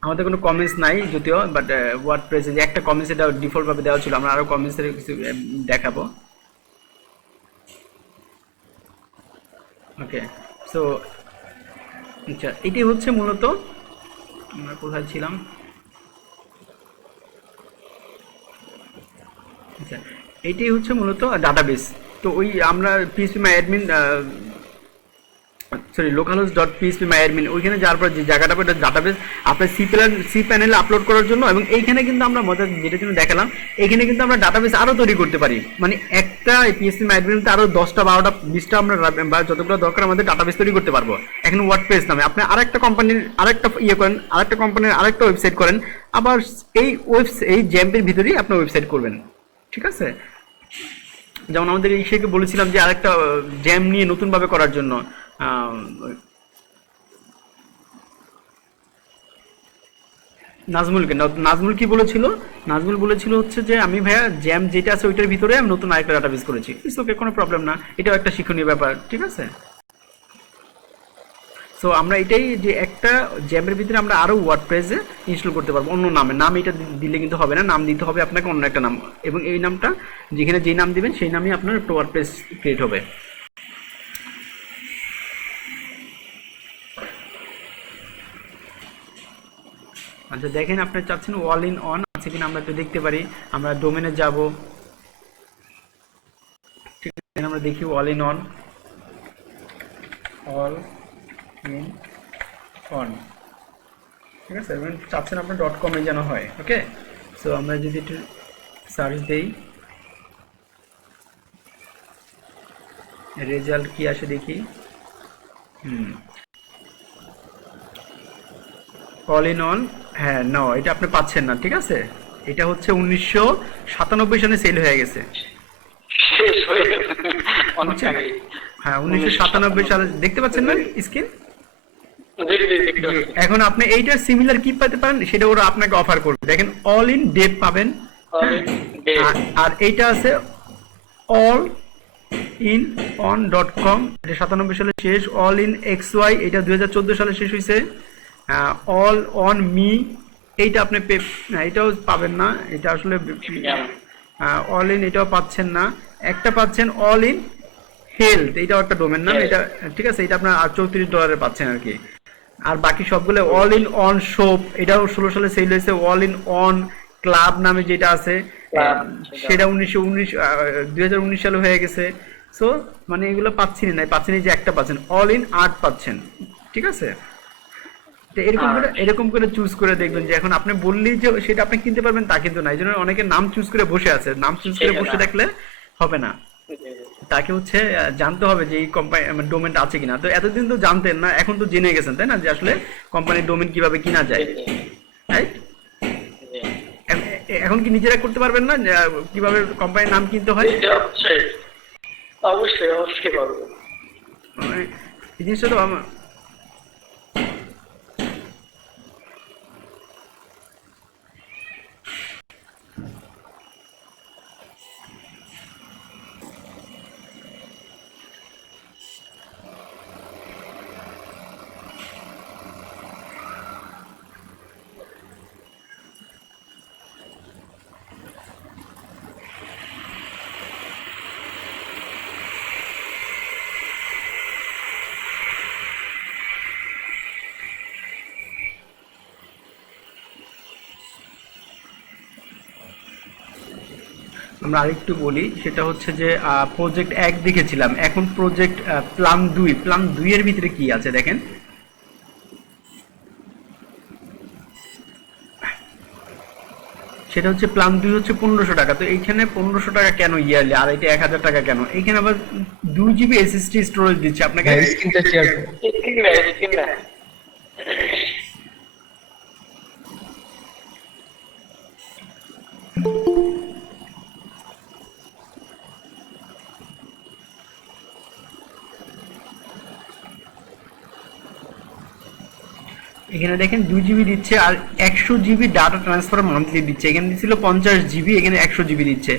আমাদের কোনো কমেন্টস নাই যদিও, বাট ওয়ার্ডপ্রেসে যে একটা কমেন্টস এটা ডিফল্টভাবে দেওয়া ছিল, আমরা আরও কমেন্টসের কিছু দেখাবো। ওকে, সো আচ্ছা এটি হচ্ছে মূলত, আমরা কোথায় ছিলাম, আচ্ছা এটি হচ্ছে মূলত ডাটাবেস। তো ওই আমরা PHP MyAdmin সরি localhost.phpMyAdmin ওইখানে যাওয়ার পর যে জায়গাটা পাবে এটা ডাটাবেস আপনার সি প্যানেলে আপলোড করার জন্য, এবং এইখানে কিন্তু আমরা মজা যেটা জন্য দেখালাম, এখানে কিন্তু আমরা ডাটাবেস আরো তৈরি করতে পারি। মানে একটা PHP-MyAdmin আরো 10টা 12টা 20টা আমরা বা যতগুলো দরকার আমাদের ডাটাবেস তৈরি করতে পারবো। এখন ওয়ার্ডপ্রেস নামে আপনি আরেকটা কোম্পানির আরেকটা করেন, আরেকটা কোম্পানির আরেকটা ওয়েবসাইট করেন, আবার এই জ্যাম্পের ভিতরেই আপনি ওয়েবসাইট করবেন, ঠিক আছে? যেমন আমাদের ইসেকে বলেছিলাম যে আরেকটা জ্যাম নিয়ে নতুনভাবে করার জন্য নাজমুল কি বলেছিল? নাজমুল বলেছিল হচ্ছে যে আমি ভাইয়া জ্যাম যেটা আছে ওইটার ভিতরে আমি নতুন আরেকটা ডাটাবেস করেছি। ইটস ওকে, কোনো প্রবলেম না, এটাও একটা শিক্ষণীয় ব্যাপার, ঠিক আছে? সো আমরা এটাই যে একটা জ্যামের ভিতরে আমরা আরো ওয়ার্ডপ্রেসে ইনস্টল করতে পারবো অন্য নামে। নাম এটা দিলে কিন্তু হবে না, নাম দিতে হবে আপনাকে অন্য একটা নাম, এবং এই নামটা যেখানে যেই নাম দিবেন সেই নামই আপনার ওয়ার্ডপ্রেস ক্রিয়েট হবে। আচ্ছা দেখেন আপনি চাচ্ছেন অল ইন অন আছে কিনা আমরা একটু দেখতে পারি। আমরা ডোমেনে যাব, ঠিক আছে? আমরা দেখি all in on, all in on, ঠিক আছে? এবং চাচ্ছেন আপনার .com এ যেন হয়, ওকে? সো আমরা যদি একটু সার্চ দেই, রেজাল্ট কি আসে দেখি। অল ইন অন, হ্যাঁ নো, এটা আপনি পাচ্ছেন না, ঠিক আছে? এটা হচ্ছে 1997 সালে সেল হয়ে গেছে। শেষ হয়ে গেছে অনেক আগে। হ্যাঁ 1997 সালে, দেখতে পাচ্ছেন না স্ক্রিন? এখন আপনি এইটা সিমিলার কি পেতে পারেন সেটা ওরা আপনাকে অফার করবে। দেখেন অল ইন ডেপ পাবেন, আর এইটা আছে অল ইন অন .com, এটা 97 সালে শেষ। অল ইন XY এটা 2014 সালে শেষ হয়েছে। অল অন মি এইটা আপনি এটাও পাবেন না, এটা আসলে অল ইন এটাও পাচ্ছেন না। একটা পাচ্ছেন অল ইন হেলথ, এইটাও একটা ডোমেন নাম, এটা ঠিক আছে? এটা আপনার $34 পাচ্ছেন আর কি। আর বাকি সবগুলো অল ইন অন শপ, এটাও 16 সালে সেল হয়েছে। অল ইন অন ক্লাব নামে যেটা আছে সেটা 2019 সালে হয়ে গেছে। সো মানে এগুলো পাচ্ছেন না, পাচ্ছেন যে একটা পাচ্ছেন অল ইন আর্ট পাচ্ছেন, ঠিক আছে? তো এরকম করে চুজ করে দেখবেন যে এখন আপনি বললেই যে সেটা আপনি কিনতে পারবেন তা কিন্তু না। এই জন্য অনেকে নাম চুজ করে বসে আছে, নাম চুজ করে বসে থাকলে হবে না, তাকে হচ্ছে জানতে হবে যে এই কোম্পানি ডোমেনটা আছে কিনা। তো এতদিন তো জানতেন না, এখন তো জেনে গেছেন তাই না, যে আসলে কোম্পানির ডোমেন কিভাবে কিনা যায়, রাইট? এখন কি নিজেরা করতে পারবেন না কিভাবে কোম্পানির নাম কিনতে হয়? অবশ্যই অবশ্যই পারবো। এই জিনিসটা তো আমরা আরেকটু বলি, সেটা হচ্ছে যে প্রজেক্ট 1 দেখেছিলাম, এখন প্রজেক্ট প্ল্যান 2 এর ভিতরে কি আছে দেখেন। সেটা হচ্ছে প্ল্যান 2 হচ্ছে 1500 টাকা। তো এইখানে 1500 টাকা কেন ইয়ারলি, আর এটা 1000 টাকা কেন? এইখানে আবার 2 GB SSD স্টোরেজ দিচ্ছে আপনাকে। স্ক্রিনটা শেয়ার করুন। এখানে দেখেন 2 GB দিচ্ছে, আর 100 GB ডাটা ট্রান্সফার মান্থলি দিচ্ছে। এখানে দিচ্ছিল 50 GB, এখানে 100 GB দিচ্ছে।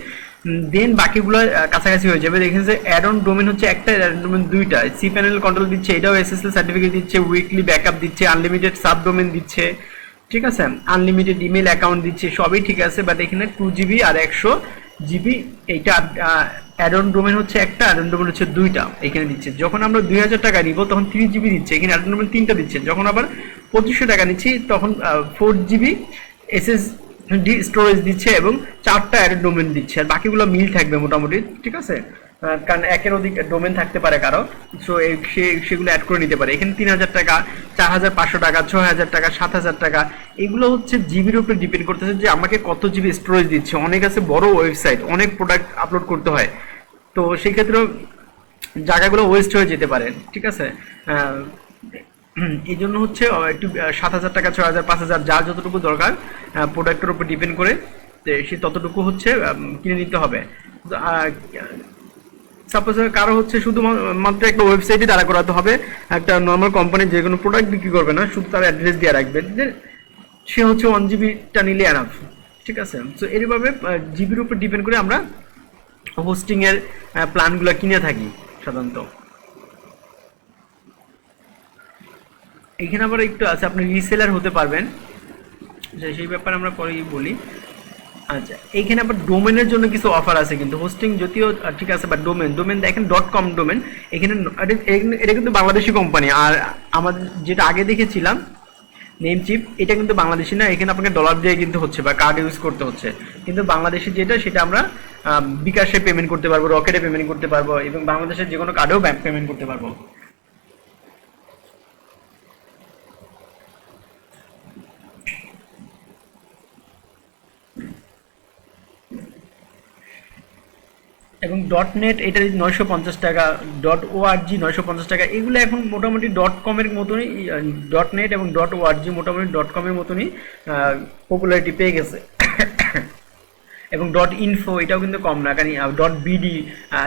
দেন বাকিগুলো কাছাকাছি হয়ে যাবে। দেখেন যে অ্যাড অন ডোমেন হচ্ছে একটা, অ্যাড অন ডোমেন দুইটা। সি প্যানেল কন্ট্রোল দিচ্ছে, এটাও SSL সার্টিফিকেট দিচ্ছে, উইকলি ব্যাকআপ দিচ্ছে, আনলিমিটেড সাব ডোমেন দিচ্ছে, ঠিক আছে? আনলিমিটেড ইমেল অ্যাকাউন্ট দিচ্ছে, সবই ঠিক আছে। বাট এখানে 2 GB আর 100 GB এইটা অ্যাড অন ডোমেন হচ্ছে একটা, অ্যাড অন ডোমেন হচ্ছে দুইটা এখানে দিচ্ছে। যখন আমরা 2000 টাকা নিব তখন 3 GB দিচ্ছে, এখানে অ্যাড অন ডোমেন 3টা দিচ্ছে। যখন আবার 2500 টাকা নিচ্ছি তখন 4 GB SSD স্টোরেজ দিচ্ছে এবং 4টা অ্যাড অন ডোমেন দিচ্ছে, আর বাকিগুলো মিল থাকবে মোটামুটি, ঠিক আছে? কারণ একের অধিক ডোমেন থাকতে পারে কারো, সো সেগুলো অ্যাড করে নিতে পারে। এখানে 3,000 টাকা, 4,500 টাকা, 6,000 টাকা, 7,000 টাকা, এগুলো হচ্ছে জিবির উপরে ডিপেন্ড করতেছে যে আমাকে কত জিবি স্টোরেজ দিচ্ছে। অনেক আছে বড় ওয়েবসাইট, অনেক প্রোডাক্ট আপলোড করতে হয়, তো সেই ক্ষেত্রে জায়গাগুলো ওয়েস্ট হয়ে যেতে পারে, ঠিক আছে। এই জন্য হচ্ছে একটু 7,000 টাকা, 6,000, 5,000 যার যতটুকু দরকার প্রোডাক্টের উপর ডিপেন্ড করে সে ততটুকু হচ্ছে কিনে নিতে হবে। সাপোজ কারো হচ্ছে শুধুমাত্র একটা ওয়েবসাইটে দাঁড়া করাতে হবে, একটা নর্মাল কোম্পানি যে কোনো প্রোডাক্ট বিক্রি করবে না, শুধু তার অ্যাড্রেস দিয়ে রাখবে, যে সে হচ্ছে 1 জিবিটা নিলে এনাফ, ঠিক আছে। সো এইভাবে জিবির উপর ডিপেন্ড করে আমরা হোস্টিংয়ের প্ল্যানগুলো কিনে থাকি সাধারণত। এখানে আবার একটু আছে, আপনি রিসেলার হতে পারবেন, সেই ব্যাপারে আমরা পরেই বলি। আচ্ছা, এইখানে আবার ডোমেনের জন্য কিছু অফার আছে, কিন্তু হোস্টিং যদিও ঠিক আছে, বাট ডোমেন দেখেন .com ডোমেন, এখানে এটা কিন্তু বাংলাদেশি কোম্পানি। আর আমাদের যেটা আগে দেখেছিলাম নেমচিপ, এটা কিন্তু বাংলাদেশি না, এখানে আপনাকে ডলার দিয়ে কিন্তু হচ্ছে বা কার্ড ইউজ করতে হচ্ছে। কিন্তু বাংলাদেশি যেটা, সেটা আমরা বিকাশে পেমেন্ট করতে পারবো, রকেটে পেমেন্ট করতে পারবো, এবং বাংলাদেশের যে কোনো কার্ডেও পেমেন্ট করতে পারবো। এবং .net এটা 950 টাকা, .org 950 টাকা, এগুলো এখন মোটামুটি .com এর মতনই, .net এবং .org মোটামুটি .com এর মতনই পপুলারিটি পেয়ে গেছে। এবং .info এটাও কিন্তু কম না, কারণ .bd,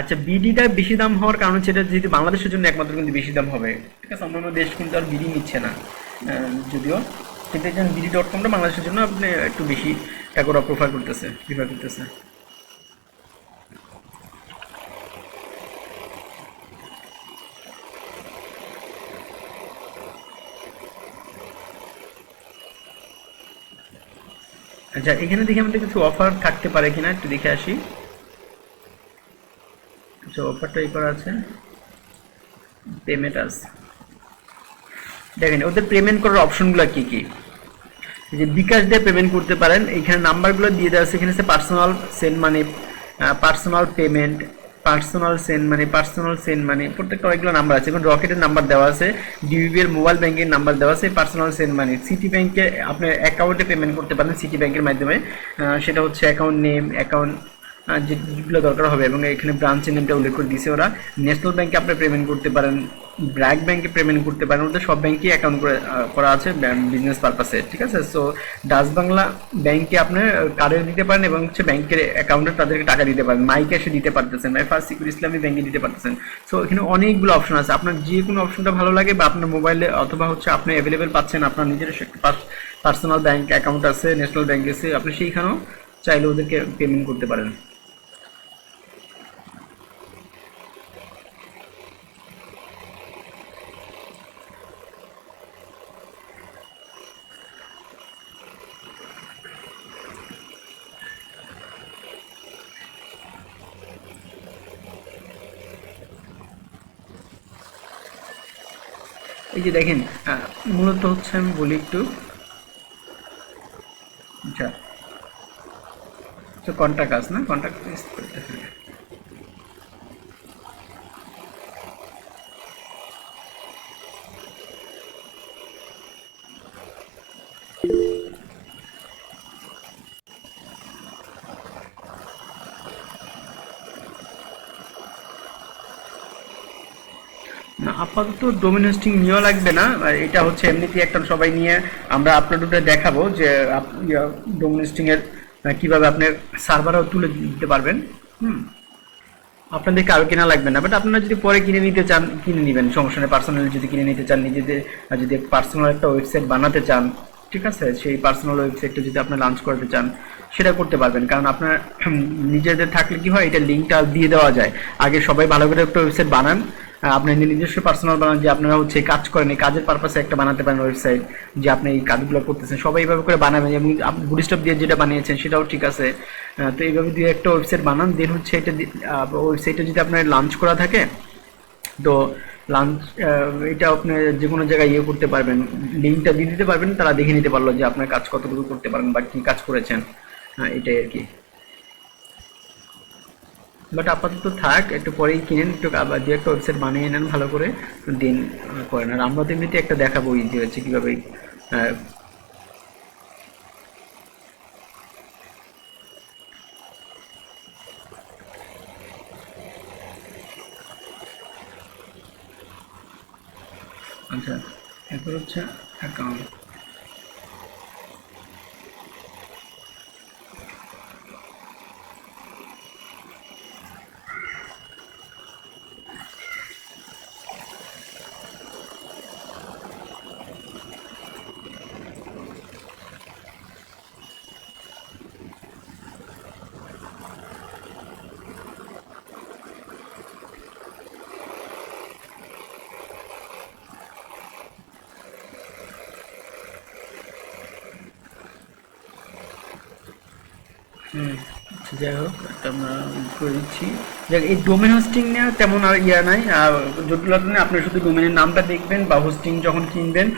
আচ্ছা বিডিটা বেশি দাম হওয়ার কারণ হচ্ছে এটা যেহেতু বাংলাদেশের জন্য একমাত্র কিন্তু বেশি দাম হবে, ঠিক আছে। অন্যান্য দেশ কিন্তু আর বিডি নিচ্ছে না যদিও, কিন্তু এই জন্য BD.comটা বাংলাদেশের জন্য আপনি একটু বেশি টাকা ওরা প্রিফার করতেছে। আচ্ছা, এখানে দেখি আমাদের কিছু অফার থাকতে পারে কিনা, একটু দেখে আসি। আচ্ছা, অফারটা এবার আছে, পেমেন্ট আছে, দেখেন ওদের পেমেন্ট করার অপশনগুলো কি কি। যে বিকাশ দিয়ে পেমেন্ট করতে পারেন, এখানে নাম্বারগুলো দিয়ে দেওয়া আছে। এখানে আছে personal send money, personal payment, personal send money, প্রত্যেকটা অনেকগুলো নাম্বার আছে। এখন রকেটের নাম্বার দেওয়া আছে, ডিবিবি এর মোবাইল ব্যাংকের নাম্বার দেওয়া আছে, পার্সোনাল সেন্ড মানি। সিটি ব্যাংকে আপনি অ্যাকাউন্টে পেমেন্ট করতে পারেন সিটি ব্যাংকের মাধ্যমে, সেটা হচ্ছে অ্যাকাউন্ট নেম, অ্যাকাউন্ট যেগুলো দরকার হবে, এবং এখানে ব্রাঞ্চের নেমটা উল্লেখ করে দিয়েছে ওরা। ন্যাশনাল ব্যাংকে আপনি পেমেন্ট করতে পারেন, ব্র্যাক ব্যাংকে পেমেন্ট করতে পারেন, ওদের সব ব্যাংকে অ্যাকাউন্ট করা আছে বিজনেস পারপাসে, ঠিক আছে। সো ডাচ বাংলা ব্যাংকে আপনি কার্ডে দিতে পারেন, এবং হচ্ছে ব্যাংকের অ্যাকাউন্টে তাদেরকে টাকা দিতে পারেন, মাই ক্যাশে দিতে পারতেছেন, ফার্স্ট সিকিউর ইসলামী ব্যাংকে দিতে পারতেছেন। সো এখানে অনেকগুলো অপশন আছে, আপনার যে কোনো অপশনটা ভালো লাগে, বা আপনার মোবাইলে অথবা হচ্ছে আপনি অ্যাভেলেবেল পাচ্ছেন, আপনার নিজের পার্সোনাল ব্যাংক অ্যাকাউন্ট আছে, ন্যাশনাল ব্যাংক আছে, আপনি সেইখানেও চাইলে ওদেরকে পেমেন্ট করতে পারেন। এই যে দেখেন, মূলত হচ্ছে আমি বলি একটু, আচ্ছা তো কন্টাক্ট আস না, কন্টাক্ট করতেছে। না, আপাতত ডোমেন হোস্টিং নেওয়া লাগবে না, এটা হচ্ছে এমনিতেই একটা সবাই নিয়ে আমরা আপলোডে দেখাবো যে ডোমেন হোস্টিং এর কিভাবে আপনি সার্ভারও তুলে দিতে পারবেন। আপনাদেরকে আরও কেনা লাগবে না, বাট আপনারা যদি পরে কিনে নিতে চান কিনে নেবেন, সমস্যা নেই। পার্সোনালি যদি কিনে নিতে চান, নিজেদের যদি পার্সোনাল একটা ওয়েবসাইট বানাতে চান, ঠিক আছে, সেই পার্সোনাল ওয়েবসাইটটা যদি আপনি লঞ্চ করতে চান সেটা করতে পারবেন। কারণ আপনার নিজেদের থাকলে কি হয়, এটা লিঙ্কটা দিয়ে দেওয়া যায়। আগে সবাই ভালো করে একটা ওয়েবসাইট বানান, আপনার নিজস্ব পার্সোনাল বানান, যে আপনারা হচ্ছে কাজ করেন, এই কাজের পারপাসে একটা বানাতে পারেন ওয়েবসাইট, যে আপনি এই কাজগুলো করতেছেন, সবাই এইভাবে করে বানাবেন। এবং আপনি বুটস্ট্র্যাপ দিয়ে যেটা বানিয়েছেন সেটাও ঠিক আছে, তো এইভাবে দিয়ে একটা ওয়েবসাইট বানান। দেন হচ্ছে এটা ওয়েবসাইটটা যদি আপনার লঞ্চ করা থাকে, তো লঞ্চ এটা আপনি যে কোনো জায়গায় ইয়ে করতে পারবেন, লিঙ্কটা দিয়ে দিতে পারবেন, তারা দেখে নিতে পারলো যে আপনার কাজ কতটুকু করতে পারেন বা কী কাজ করেছেন, এটাই আর কি। বাট আপাতত থাক, একটু পরেই কিনেন, একটু আবার দু একটা ওয়েবসাইট বানিয়ে নেন ভালো করে, দিন করেন। আর আমরা তো এমনিতে একটা দেখাবো যে হচ্ছে কীভাবে আহ, আচ্ছা, এরপর হচ্ছে অ্যাকাউন্ট। আচ্ছা, যাই হোক একটা আমরা করে দিচ্ছি। যাক, এই ডোমেন হোস্টিং নিয়ে তেমন আর ইয়া নাই, জটিলতা নেই। আপনি শুধু ডোমেনের নামটা দেখবেন বা হোস্টিং যখন কিনবেন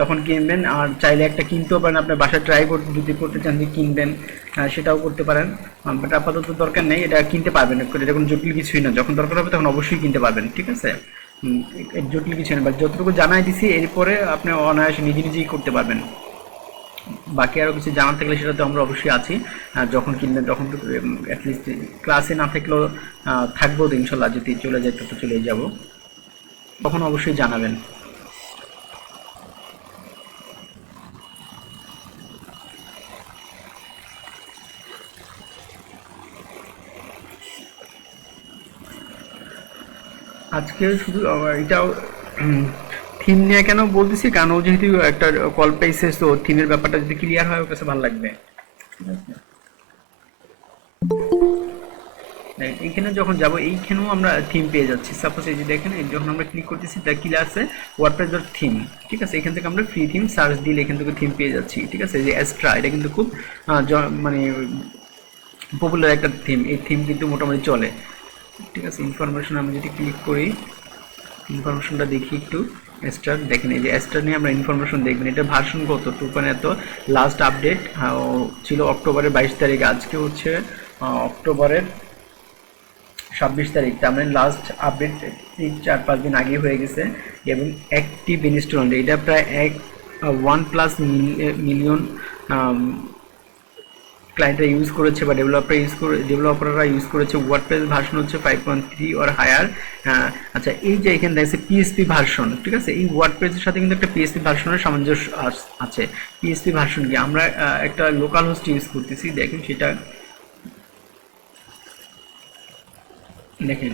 তখন কিনবেন। আর চাইলে একটা কিনতেও পারেন, আপনার বাসায় ট্রাই করতে যদি করতে চান যে কিনবেন, সেটাও করতে পারেন। বাট আপাতত দরকার নেই, এটা কিনতে পারবেন, এটা কোনো জটিল কিছুই না। যখন দরকার হবে তখন অবশ্যই কিনতে পারবেন, ঠিক আছে। জটিল কিছু না, বাট যতটুকু জানাই দিছি এরপরে আপনি অনায়াসে নিজে নিজেই করতে পারবেন। বাকি আরও কিছু জানার থাকলে সেটা তো আমরা অবশ্যই আছি। যখন কিনবেন তখন তো অ্যাটলিস্ট ক্লাসে না থাকলেও থাকবো তো ইনশাল্লাহ। যদি চলে যায় তো চলে যাব, তখন অবশ্যই জানাবেন। আজকে শুধু এটাও থিম নিয়ে কেন বলতেছি, কারণ ও যেহেতু একটা কল পেয়েছে, তো থিমের ব্যাপারটা যদি ক্লিয়ার হয় ওর কাছে ভালো লাগবে, ঠিক আছে। এইখানে যখন যাব এইখানেও আমরা থিম পেয়ে যাচ্ছি। সাপোজ এই যে দেখেন, যখন আমরা ক্লিক করতেছি তা কি আছে, ওয়ার্ডপ্রেস ডট থিম, ঠিক আছে। এখান থেকে আমরা ফ্রি থিম সার্চ দিলে এখান থেকে থিম পেয়ে যাচ্ছি, ঠিক আছে। যে এক্সট্রা, এটা কিন্তু খুব মানে পপুলার একটা থিম। এই থিম কিন্তু মোটামুটি চলে, ঠিক আছে। ইনফরমেশন আমি যদি ক্লিক করি, ইনফরমেশনটা দেখি একটু। স্টার দেখেন, এই যে স্টার নিয়ে আমরা ইনফরমেশন দেখবেন। এটা ভার্সন কত, 2 এত লাস্ট আপডেট ছিল অক্টোবরের 22 তারিখ। আজকে হচ্ছে অক্টোবরের 26 তারিখ, তার মানে লাস্ট আপডেট 4-5 দিন আগে হয়ে গেছে। এবং অ্যাক্টিভ ইনস্টল, এটা প্রায় 1+ মিলিয়ন ক্লায়েন্টরা ইউজ করেছে বা ডেভেলপাররা ইউজ করেছে। ওয়ার্ডপ্রেস ভার্সন হচ্ছে 5.3 অর হায়ার। আচ্ছা, এই যে এখানে দেখছে পিএসপি ভার্সন, ঠিক আছে। এই ওয়ার্ডপ্রেসের সাথে কিন্তু একটা পিএসপি ভার্সনের সামঞ্জস্য আছে। পিএসপি ভার্সন কি, আমরা একটা লোকাল হোস্ট ইউজ করতেছি, দেখেন সেটা দেখেন।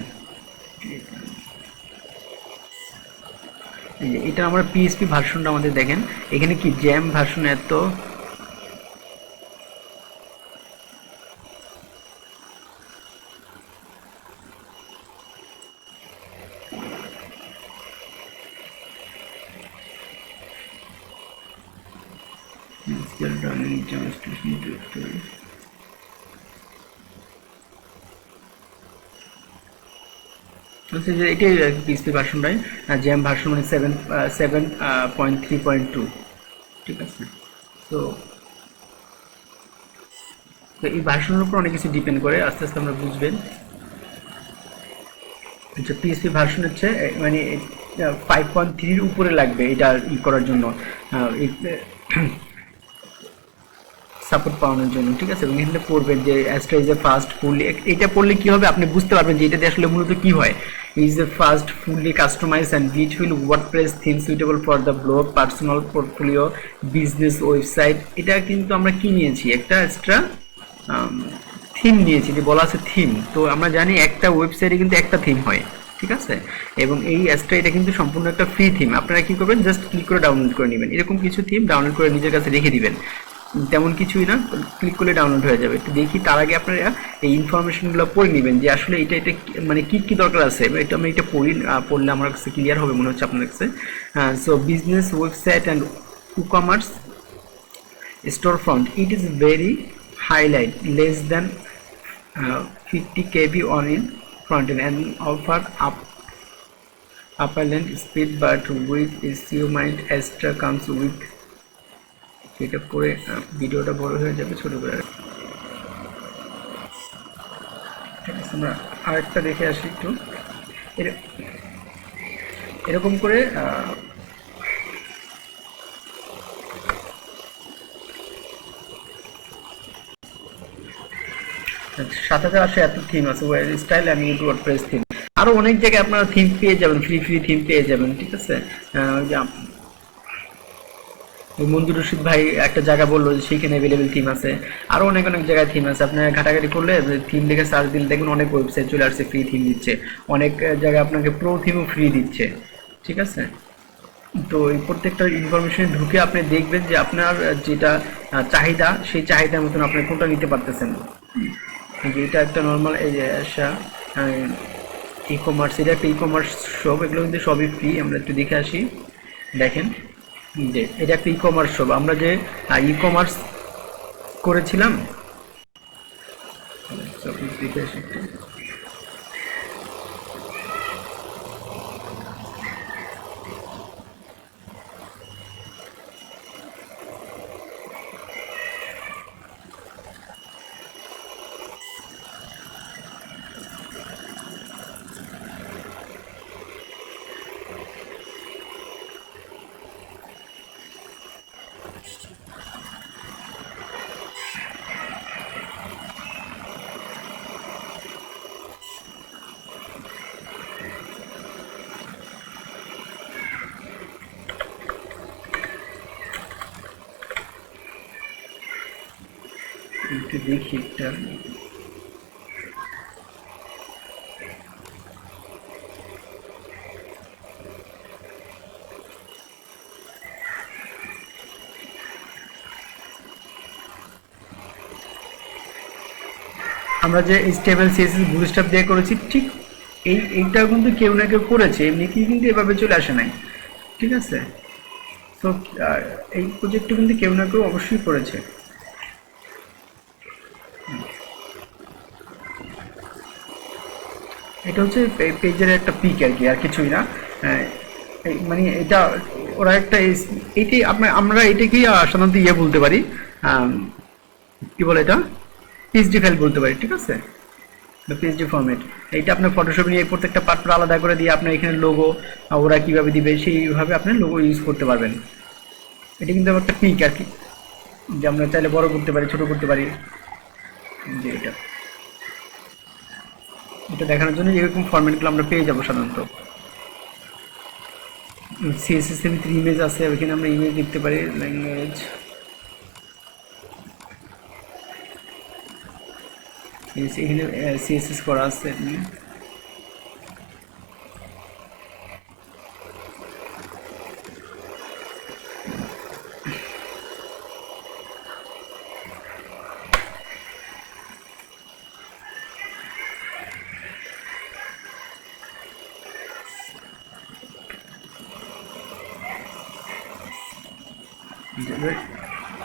এটা আমরা পিএসপি ভার্সনটা আমাদের দেখেন, এখানে কি জ্যাম ভার্সন এত, still running demonstration directory. এটাই পিএসপি ভার্সনটাই, জ্যাম ভার্সন মানে 7.3.2, ঠিক আছে। তো এই ভার্সনের উপর অনেক কিছু ডিপেন্ড করে, আস্তে আস্তে আমরা বুঝবেন। আচ্ছা, পিএসপি ভার্সন হচ্ছে মানে 5.3-র উপরে লাগবে এটা করার জন্য, সাপোর্ট পাওয়ানোর জন্য, ঠিক আছে। এবং এখানে পড়বেন যে Astra is a fast fully, এটা পড়লে কি হবে আপনি বুঝতে পারবেন যে এটাতে আসলে মূলত কি হয়। Is a fast fully customize and beautiful WordPress theme suitable for the blog, personal portfolio, business website. এটা কিন্তু আমরা কি নিয়েছি, একটা এক্সট্রা থিম নিয়েছি, যে বলা আছে থিম। তো আমরা জানি একটা ওয়েবসাইটে কিন্তু একটা থিম হয়, ঠিক আছে। এবং এই অ্যাপটা এটা কিন্তু সম্পূর্ণ একটা ফ্রি থিম। আপনারা কি করবেন, জাস্ট ক্লিক করে ডাউনলোড করে নেবেন। এরকম কিছু থিম ডাউনলোড করে নিজের কাছে রেখে দিবেন, তেমন কিছুই না, ক্লিক করলে ডাউনলোড হয়ে যাবে। একটু দেখি, তার আগে আপনারা এই ইনফরমেশনগুলো পড়ে নেবেন যে আসলে এটা মানে কি কি দরকার আছে। এটা আমি এটা পড়লে আমার কাছে ক্লিয়ার হবে মনে হচ্ছে আপনার কাছে। So business website and e-commerce storefront, it is very highlight less than 50 kb on in front end and offer upper length speed but with SEO mind extra comes with, এটা করে ভিডিওটা বড় হয়ে যাবে, ছোট করে ঠিক আছে। আমরা আরেকটা দেখে আসি একটু। এরকম করে সাত হাজার আসে এত থিম আছে, ওয়ের স্টাইল অ্যান্ড ওয়ার্ডপ্রেস থিম। আরো অনেক জায়গায় আপনারা থিম পেয়ে যাবেন, ফ্রি থিম পেয়ে যাবেন, ঠিক আছে। ওই যে মঞ্জুর রশিদ ভাই একটা জায়গা বললো যে সেইখানে অ্যাভেলেবেল থিম আছে, আরো অনেক জায়গায় থিম আছে। আপনার ঘাটাঘাটি করলে থিম লিখে সার্চ দিলে দেখবেন অনেক ওয়েবসাইট চলে আসছে ফ্রি থিম দিচ্ছে, অনেক জায়গায় আপনাকে প্রো থিমও ফ্রি দিচ্ছে, ঠিক আছে। তো এই প্রত্যেকটা ইনফরমেশন ঢুকে আপনি দেখবেন যে আপনার যেটা চাহিদা, সেই চাহিদার মতন আপনি কোনটা নিতে পারতেছেন। যে এটা একটা নর্মাল এই যে ই কমার্স, এটা একটা ই কমার্স শপ, এগুলো কিন্তু সবই ফ্রি। আমরা একটু দেখে আসি, দেখেন যে এটা একটা ই কমার্স শপ। আমরা যে ই কমার্স করেছিলাম, দেখে আসি একটু। একটু দেখি একটা, আমরা যে স্টেবল সিএসএস বুটস্ট্র্যাপ দিয়ে করেছি, ঠিক এইটাও কিন্তু কেউ না কেউ করেছে, এমনি কি কিন্তু এভাবে চলে আসে নাই, ঠিক আছে। তো এই প্রজেক্টটা কিন্তু কেউ না কেউ অবশ্যই করেছে। এটা হচ্ছে পেজের একটা পিক আর কি, আর কিছুই না। মানে এটা ওরা একটা এইটাই আমরা এটাকেই সাধারণত ইয়ে বলতে পারি, কি বলে এটা, পিএসডি ফাইল বলতে পারি, ঠিক আছে। পিএসডি ফরম্যাট এইটা আপনার ফটোশপ নিয়ে প্রত্যেকটা পার্ট আলাদা করে দিয়ে আপনার এখানে লোগো ওরা কিভাবে দিবে সেইভাবে আপনি লোগো ইউজ করতে পারবেন। এটা কিন্তু একটা পিক আর কি, যে আমরা চাইলে বড় করতে পারি, ছোট করতে পারি। যে এটা দেখানোর জন্য এরকম ফরম্যাটগুলো আমরা পেয়ে যাবো সাধারণত। সিএসএস এর ভিতরে ইমেজ আছে, ওইখানে আমরা ইমেজ দেখতে পারি, ল্যাঙ্গুয়েজ এখানে সিএসএস করা আছে।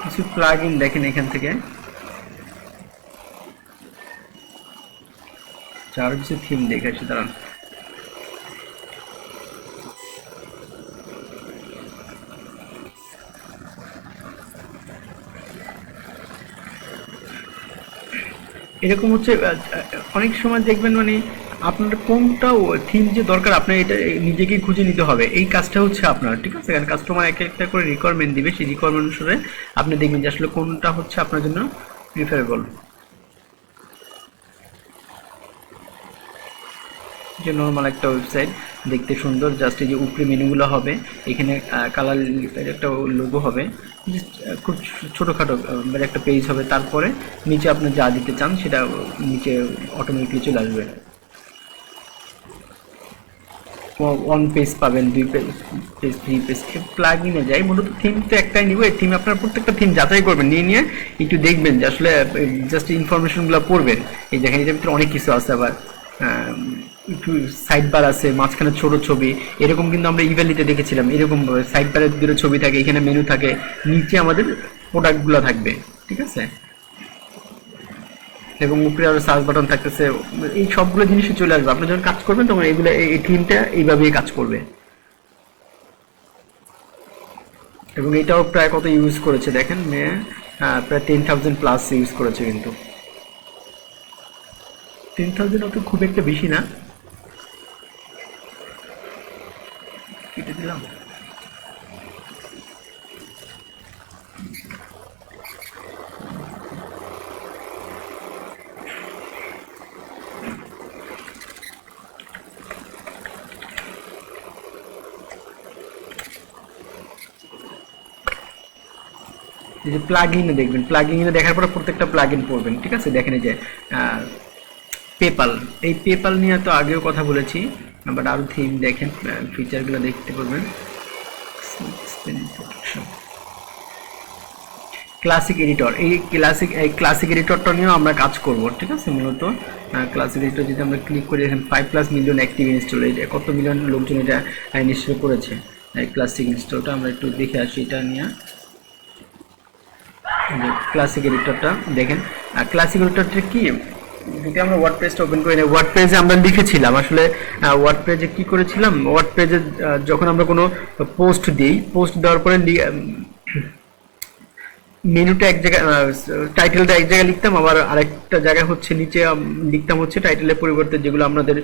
কিছু প্লাগ ইন দেখেন এখান থেকে, আরো কিছু থিম দেখে আসি, দাঁড়ান। এরকম হচ্ছে অনেক সময় দেখবেন মানে আপনার কোনটা থিম যে দরকার আপনার এটা নিজেকেই খুঁজে নিতে হবে, এই কাজটা হচ্ছে আপনার, ঠিক আছে। কারণ কাস্টমার এক একটা করে রিকোয়ারমেন্ট দিবে, সেই রিকোয়ারমেন্ট অনুসারে আপনি দেখবেন যে আসলে কোনটা হচ্ছে আপনার জন্য প্রিফারেবল। যে নর্মাল একটা ওয়েবসাইট দেখতে সুন্দর, জাস্ট এই যে উপরে মেনুগুলো হবে, এখানে কালার একটা লোগো হবে, খুব ছোটোখাটো একটা পেজ হবে, তারপরে নিচে আপনি যা দিতে চান সেটা নিচে অটোমেটিকলি চলে আসবে। ওয়ান পেজ পাবেন, 2 পেজ, 3 পেজ। প্লাগ ইনে যাই, মূলত থিম তো একটাই নিব, এই থিম আপনার প্রত্যেকটা থিম যাচাই করবেন, নিয়ে একটু দেখবেন যে আসলে জাস্ট ইনফরমেশনগুলো পড়বেন। এই দেখেন এটার ভিতরে অনেক কিছু আছে, আবার একটু সাইড বার আছে, মাঝখানে ছোট ছবি, এরকম কিন্তু আমরা ইভ্যালিতে দেখেছিলাম, এরকম সাইড বারের ভিতরে ছবি থাকে, এখানে মেনু থাকে, নিচে আমাদের প্রোডাক্টগুলো থাকবে, ঠিক আছে। এবং উপরে আরো সার্চ বাটন থাকতেছে, এই সবগুলো জিনিসই চলে আসবে। আপনি যখন কাজ করবেন তখন এগুলো এই থিমটা এইভাবেই কাজ করবে। এবং এটাও প্রায় কত ইউজ করেছে দেখেন, প্রায় 10,000 প্লাস ইউজ করেছে কিন্তু। 10,000 অত খুব একটা বেশি না, কেটে দিলাম। এই যে প্লাগইনে দেখবেন, প্লাগইনে দেখার পরে প্রত্যেকটা প্লাগইন পড়বেন, ঠিক আছে। দেখেন এই যে পেপাল, এই পেপাল নিয়ে তো আগেও কথা বলেছি, বাট আরও থিম দেখেন, ফিচারগুলো দেখতে পারবেন। ক্লাসিক এডিটর, এই ক্লাসিক এডিটরটা নিয়েও আমরা কাজ করব, ঠিক আছে। মূলত ক্লাসিক এডিটর যদি আমরা ক্লিক করি, এখানে 5+ মিলিয়ন অ্যাক্টিভ ইনস্টল, এটা কত মিলিয়ন লোকজন এটা ইনস্টল করেছে। ক্লাসিক ইনস্টলটা আমরা একটু দেখে আসি এটা নিয়ে। ক্লাসিক এডিটরটা দেখেন, ক্লাসিক এডিটরটা কি, যদি আমরা ওয়ার্ডপ্রেসটা ওপেন করি, ওয়ার্ডপ্রেসে আমরা লিখেছিলাম আসলে, ওয়ার্ডপ্রেসে কি করেছিলাম, ওয়ার্ডপ্রেসে যখন আমরা কোনো পোস্ট দিই, পোস্ট দেওয়ার পরে মেনুটা এক জায়গায়, টাইটেলটা এক জায়গায় লিখতাম, আবার আরেকটা জায়গায় হচ্ছে নিচে লিখতাম হচ্ছে টাইটেলের পরিবর্তে যেগুলো আমাদের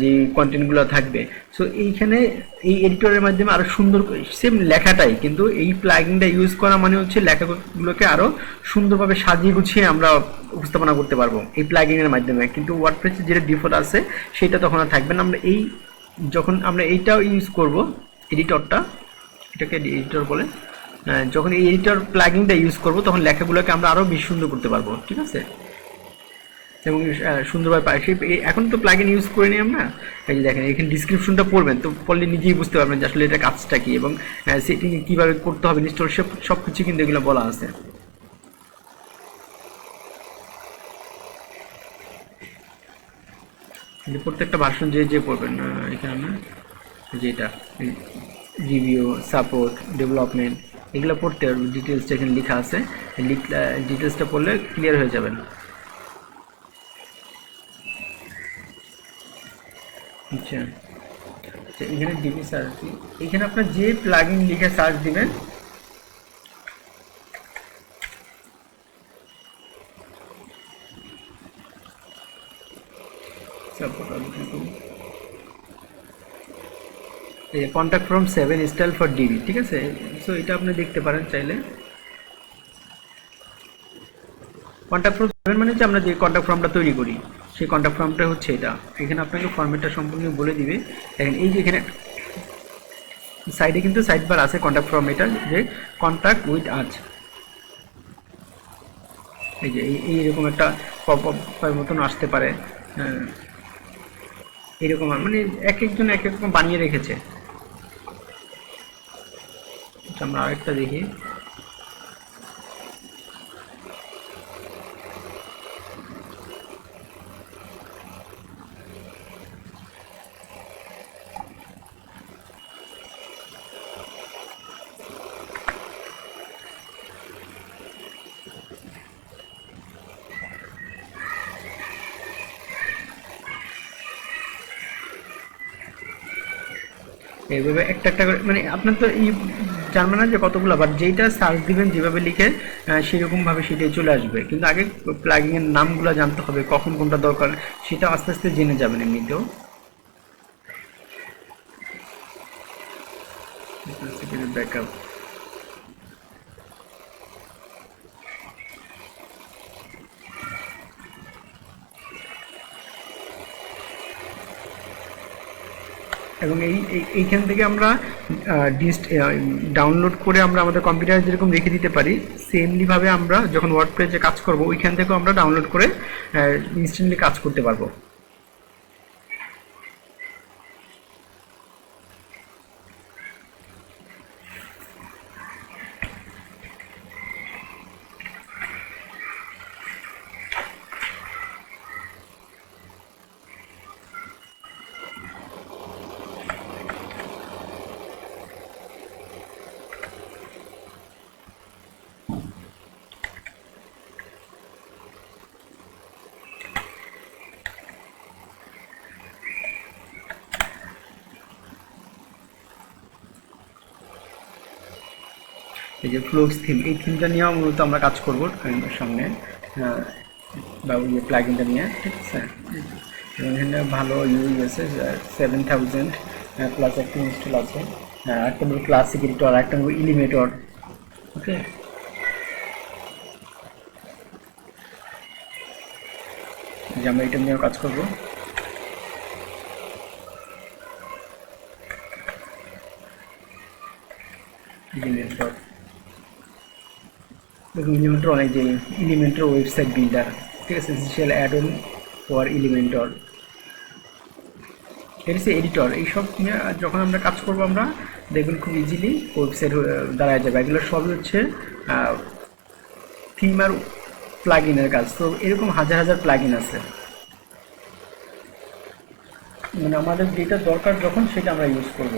যে কন্টেন্টগুলো থাকবে। সো এইখানে এই এডিটরের মাধ্যমে আরও সুন্দর, সেম লেখাটাই, কিন্তু এই প্লাগইনটা ইউজ করা মানে হচ্ছে লেখাগুলোকে আরও সুন্দরভাবে সাজিয়ে গুছিয়ে আমরা উপস্থাপনা করতে পারবো এই প্লাগইনের মাধ্যমে। কিন্তু ওয়ার্ডপ্রেসে যেটা ডিফল্ট আছে সেটা তখন আর থাকবে না। আমরা যখন আমরা এইটাও ইউজ করব, এডিটরটা, এটাকে এডিটর বলে, যখন এই এডিটর প্লাগইনটা ইউজ করব তখন লেখাগুলোকে আমরা আরও বেশি সুন্দর করতে পারবো, ঠিক আছে, এবং সুন্দরভাবে পাই। এখন তো প্লাগইন ইউজ করিনি আমরা, এই যে দেখেন এখানে ডিসক্রিপশনটা পড়বেন, তো পড়লে নিজেই বুঝতে পারবেন যে আসলে এটা কাজটা কি এবং সেটিং কীভাবে করতে হবে, ইনস্টল সব কিছু কিন্তু এগুলো বলা আছে। প্রত্যেকটা ভার্সন যে পড়বেন, এখানে আমরা যেটা রিভিউ, সাপোর্ট, ডেভেলপমেন্ট, এগুলো পড়তে পারবেন, ডিটেলসটা এখানে লেখা আছে, ডিটেলসটা পড়লে ক্লিয়ার হয়ে যাবেন। আচ্ছা, এখানে ডিবি সার্চ, এখানে আপনার যে প্লাগইন লিখে সার্চ দিবেন, contact from 7 style for DB, ঠিক আছে। সো এটা আপনি দেখতে পারেন চাইলে। কন্ট্যাক্ট ফর্ম 7 মানে হচ্ছে আমরা যে কন্ট্যাক্ট ফর্মটা তৈরি করি সেই কন্ট্যাক্ট ফর্মটা হচ্ছে এটা। এখানে আপনাকে ফর্মেটটা সম্পূর্ণ বলে দিবে। দেখেন এই যে এখানে সাইডে কিন্তু সাইড বার আছে কন্ট্যাক্ট ফর্ম, এটা যে কন্ট্যাক্ট উইথ আজ, এই যে এইরকম একটা পপ আপ মতন আসতে পারে, এরকম মানে এক একজন এক এক রকম বানিয়ে রেখেছে। আমরা আরেকটা দেখি, এইভাবে একটা একটা করে, মানে আপনার তো এই জানবে না যে কতগুলো, বাট যেইটা সার্চ দিবেন যেভাবে লিখে সেরকমভাবে সেটাই চলে আসবে। কিন্তু আগে প্লাগইনের নামগুলো জানতে হবে, কখন কোনটা দরকার সেটা আস্তে আস্তে জেনে যাবেন এমনিতেও। ব্যাকআপ, এবং এইখান থেকে আমরা ডাউনলোড করে আমরা আমাদের কম্পিউটারে যেরকম রেখে দিতে পারি, সেমলিভাবে আমরা যখন ওয়ার্ডপ্রেসে কাজ করব ওইখান থেকেও আমরা ডাউনলোড করে ইনস্ট্যান্টলি কাজ করতে পারবো। এই যে ফ্লোক্স থিম, এই থিমটা নিয়েও মূলত আমরা কাজ করবো সামনে। বা ওই প্লাগইনটা নিয়ে, ঠিক আছে। এবং এখানে ভালো ইউজ আছে 7000 প্লাস একটা ইনস্টল আছে, একটা নম্বর ক্লাসিক এডিটর, একটা নম্বর ইলিমেটর। ওকে, যে আমরা এটা নিয়েও কাজ করবো। ইলিমেটর, দেখুন ইলিমেন্টর অনেক যে ইলিমেন্টর ওয়েবসাইট বিল্ডার, ঠিক আছে, এসেনশিয়াল অ্যাড অন ফর ইলিমেন্টর, এটা হচ্ছে এডিটর। এইসব নিয়ে যখন আমরা কাজ করবো আমরা দেখবেন খুব ইজিলি ওয়েবসাইট দাঁড়ায় যাবে। এগুলো সবই হচ্ছে থিম আর প্লাগইনের কাজ। তো এরকম হাজার হাজার প্লাগইন আছে, মানে আমাদের যেটা দরকার যখন সেটা আমরা ইউজ করব।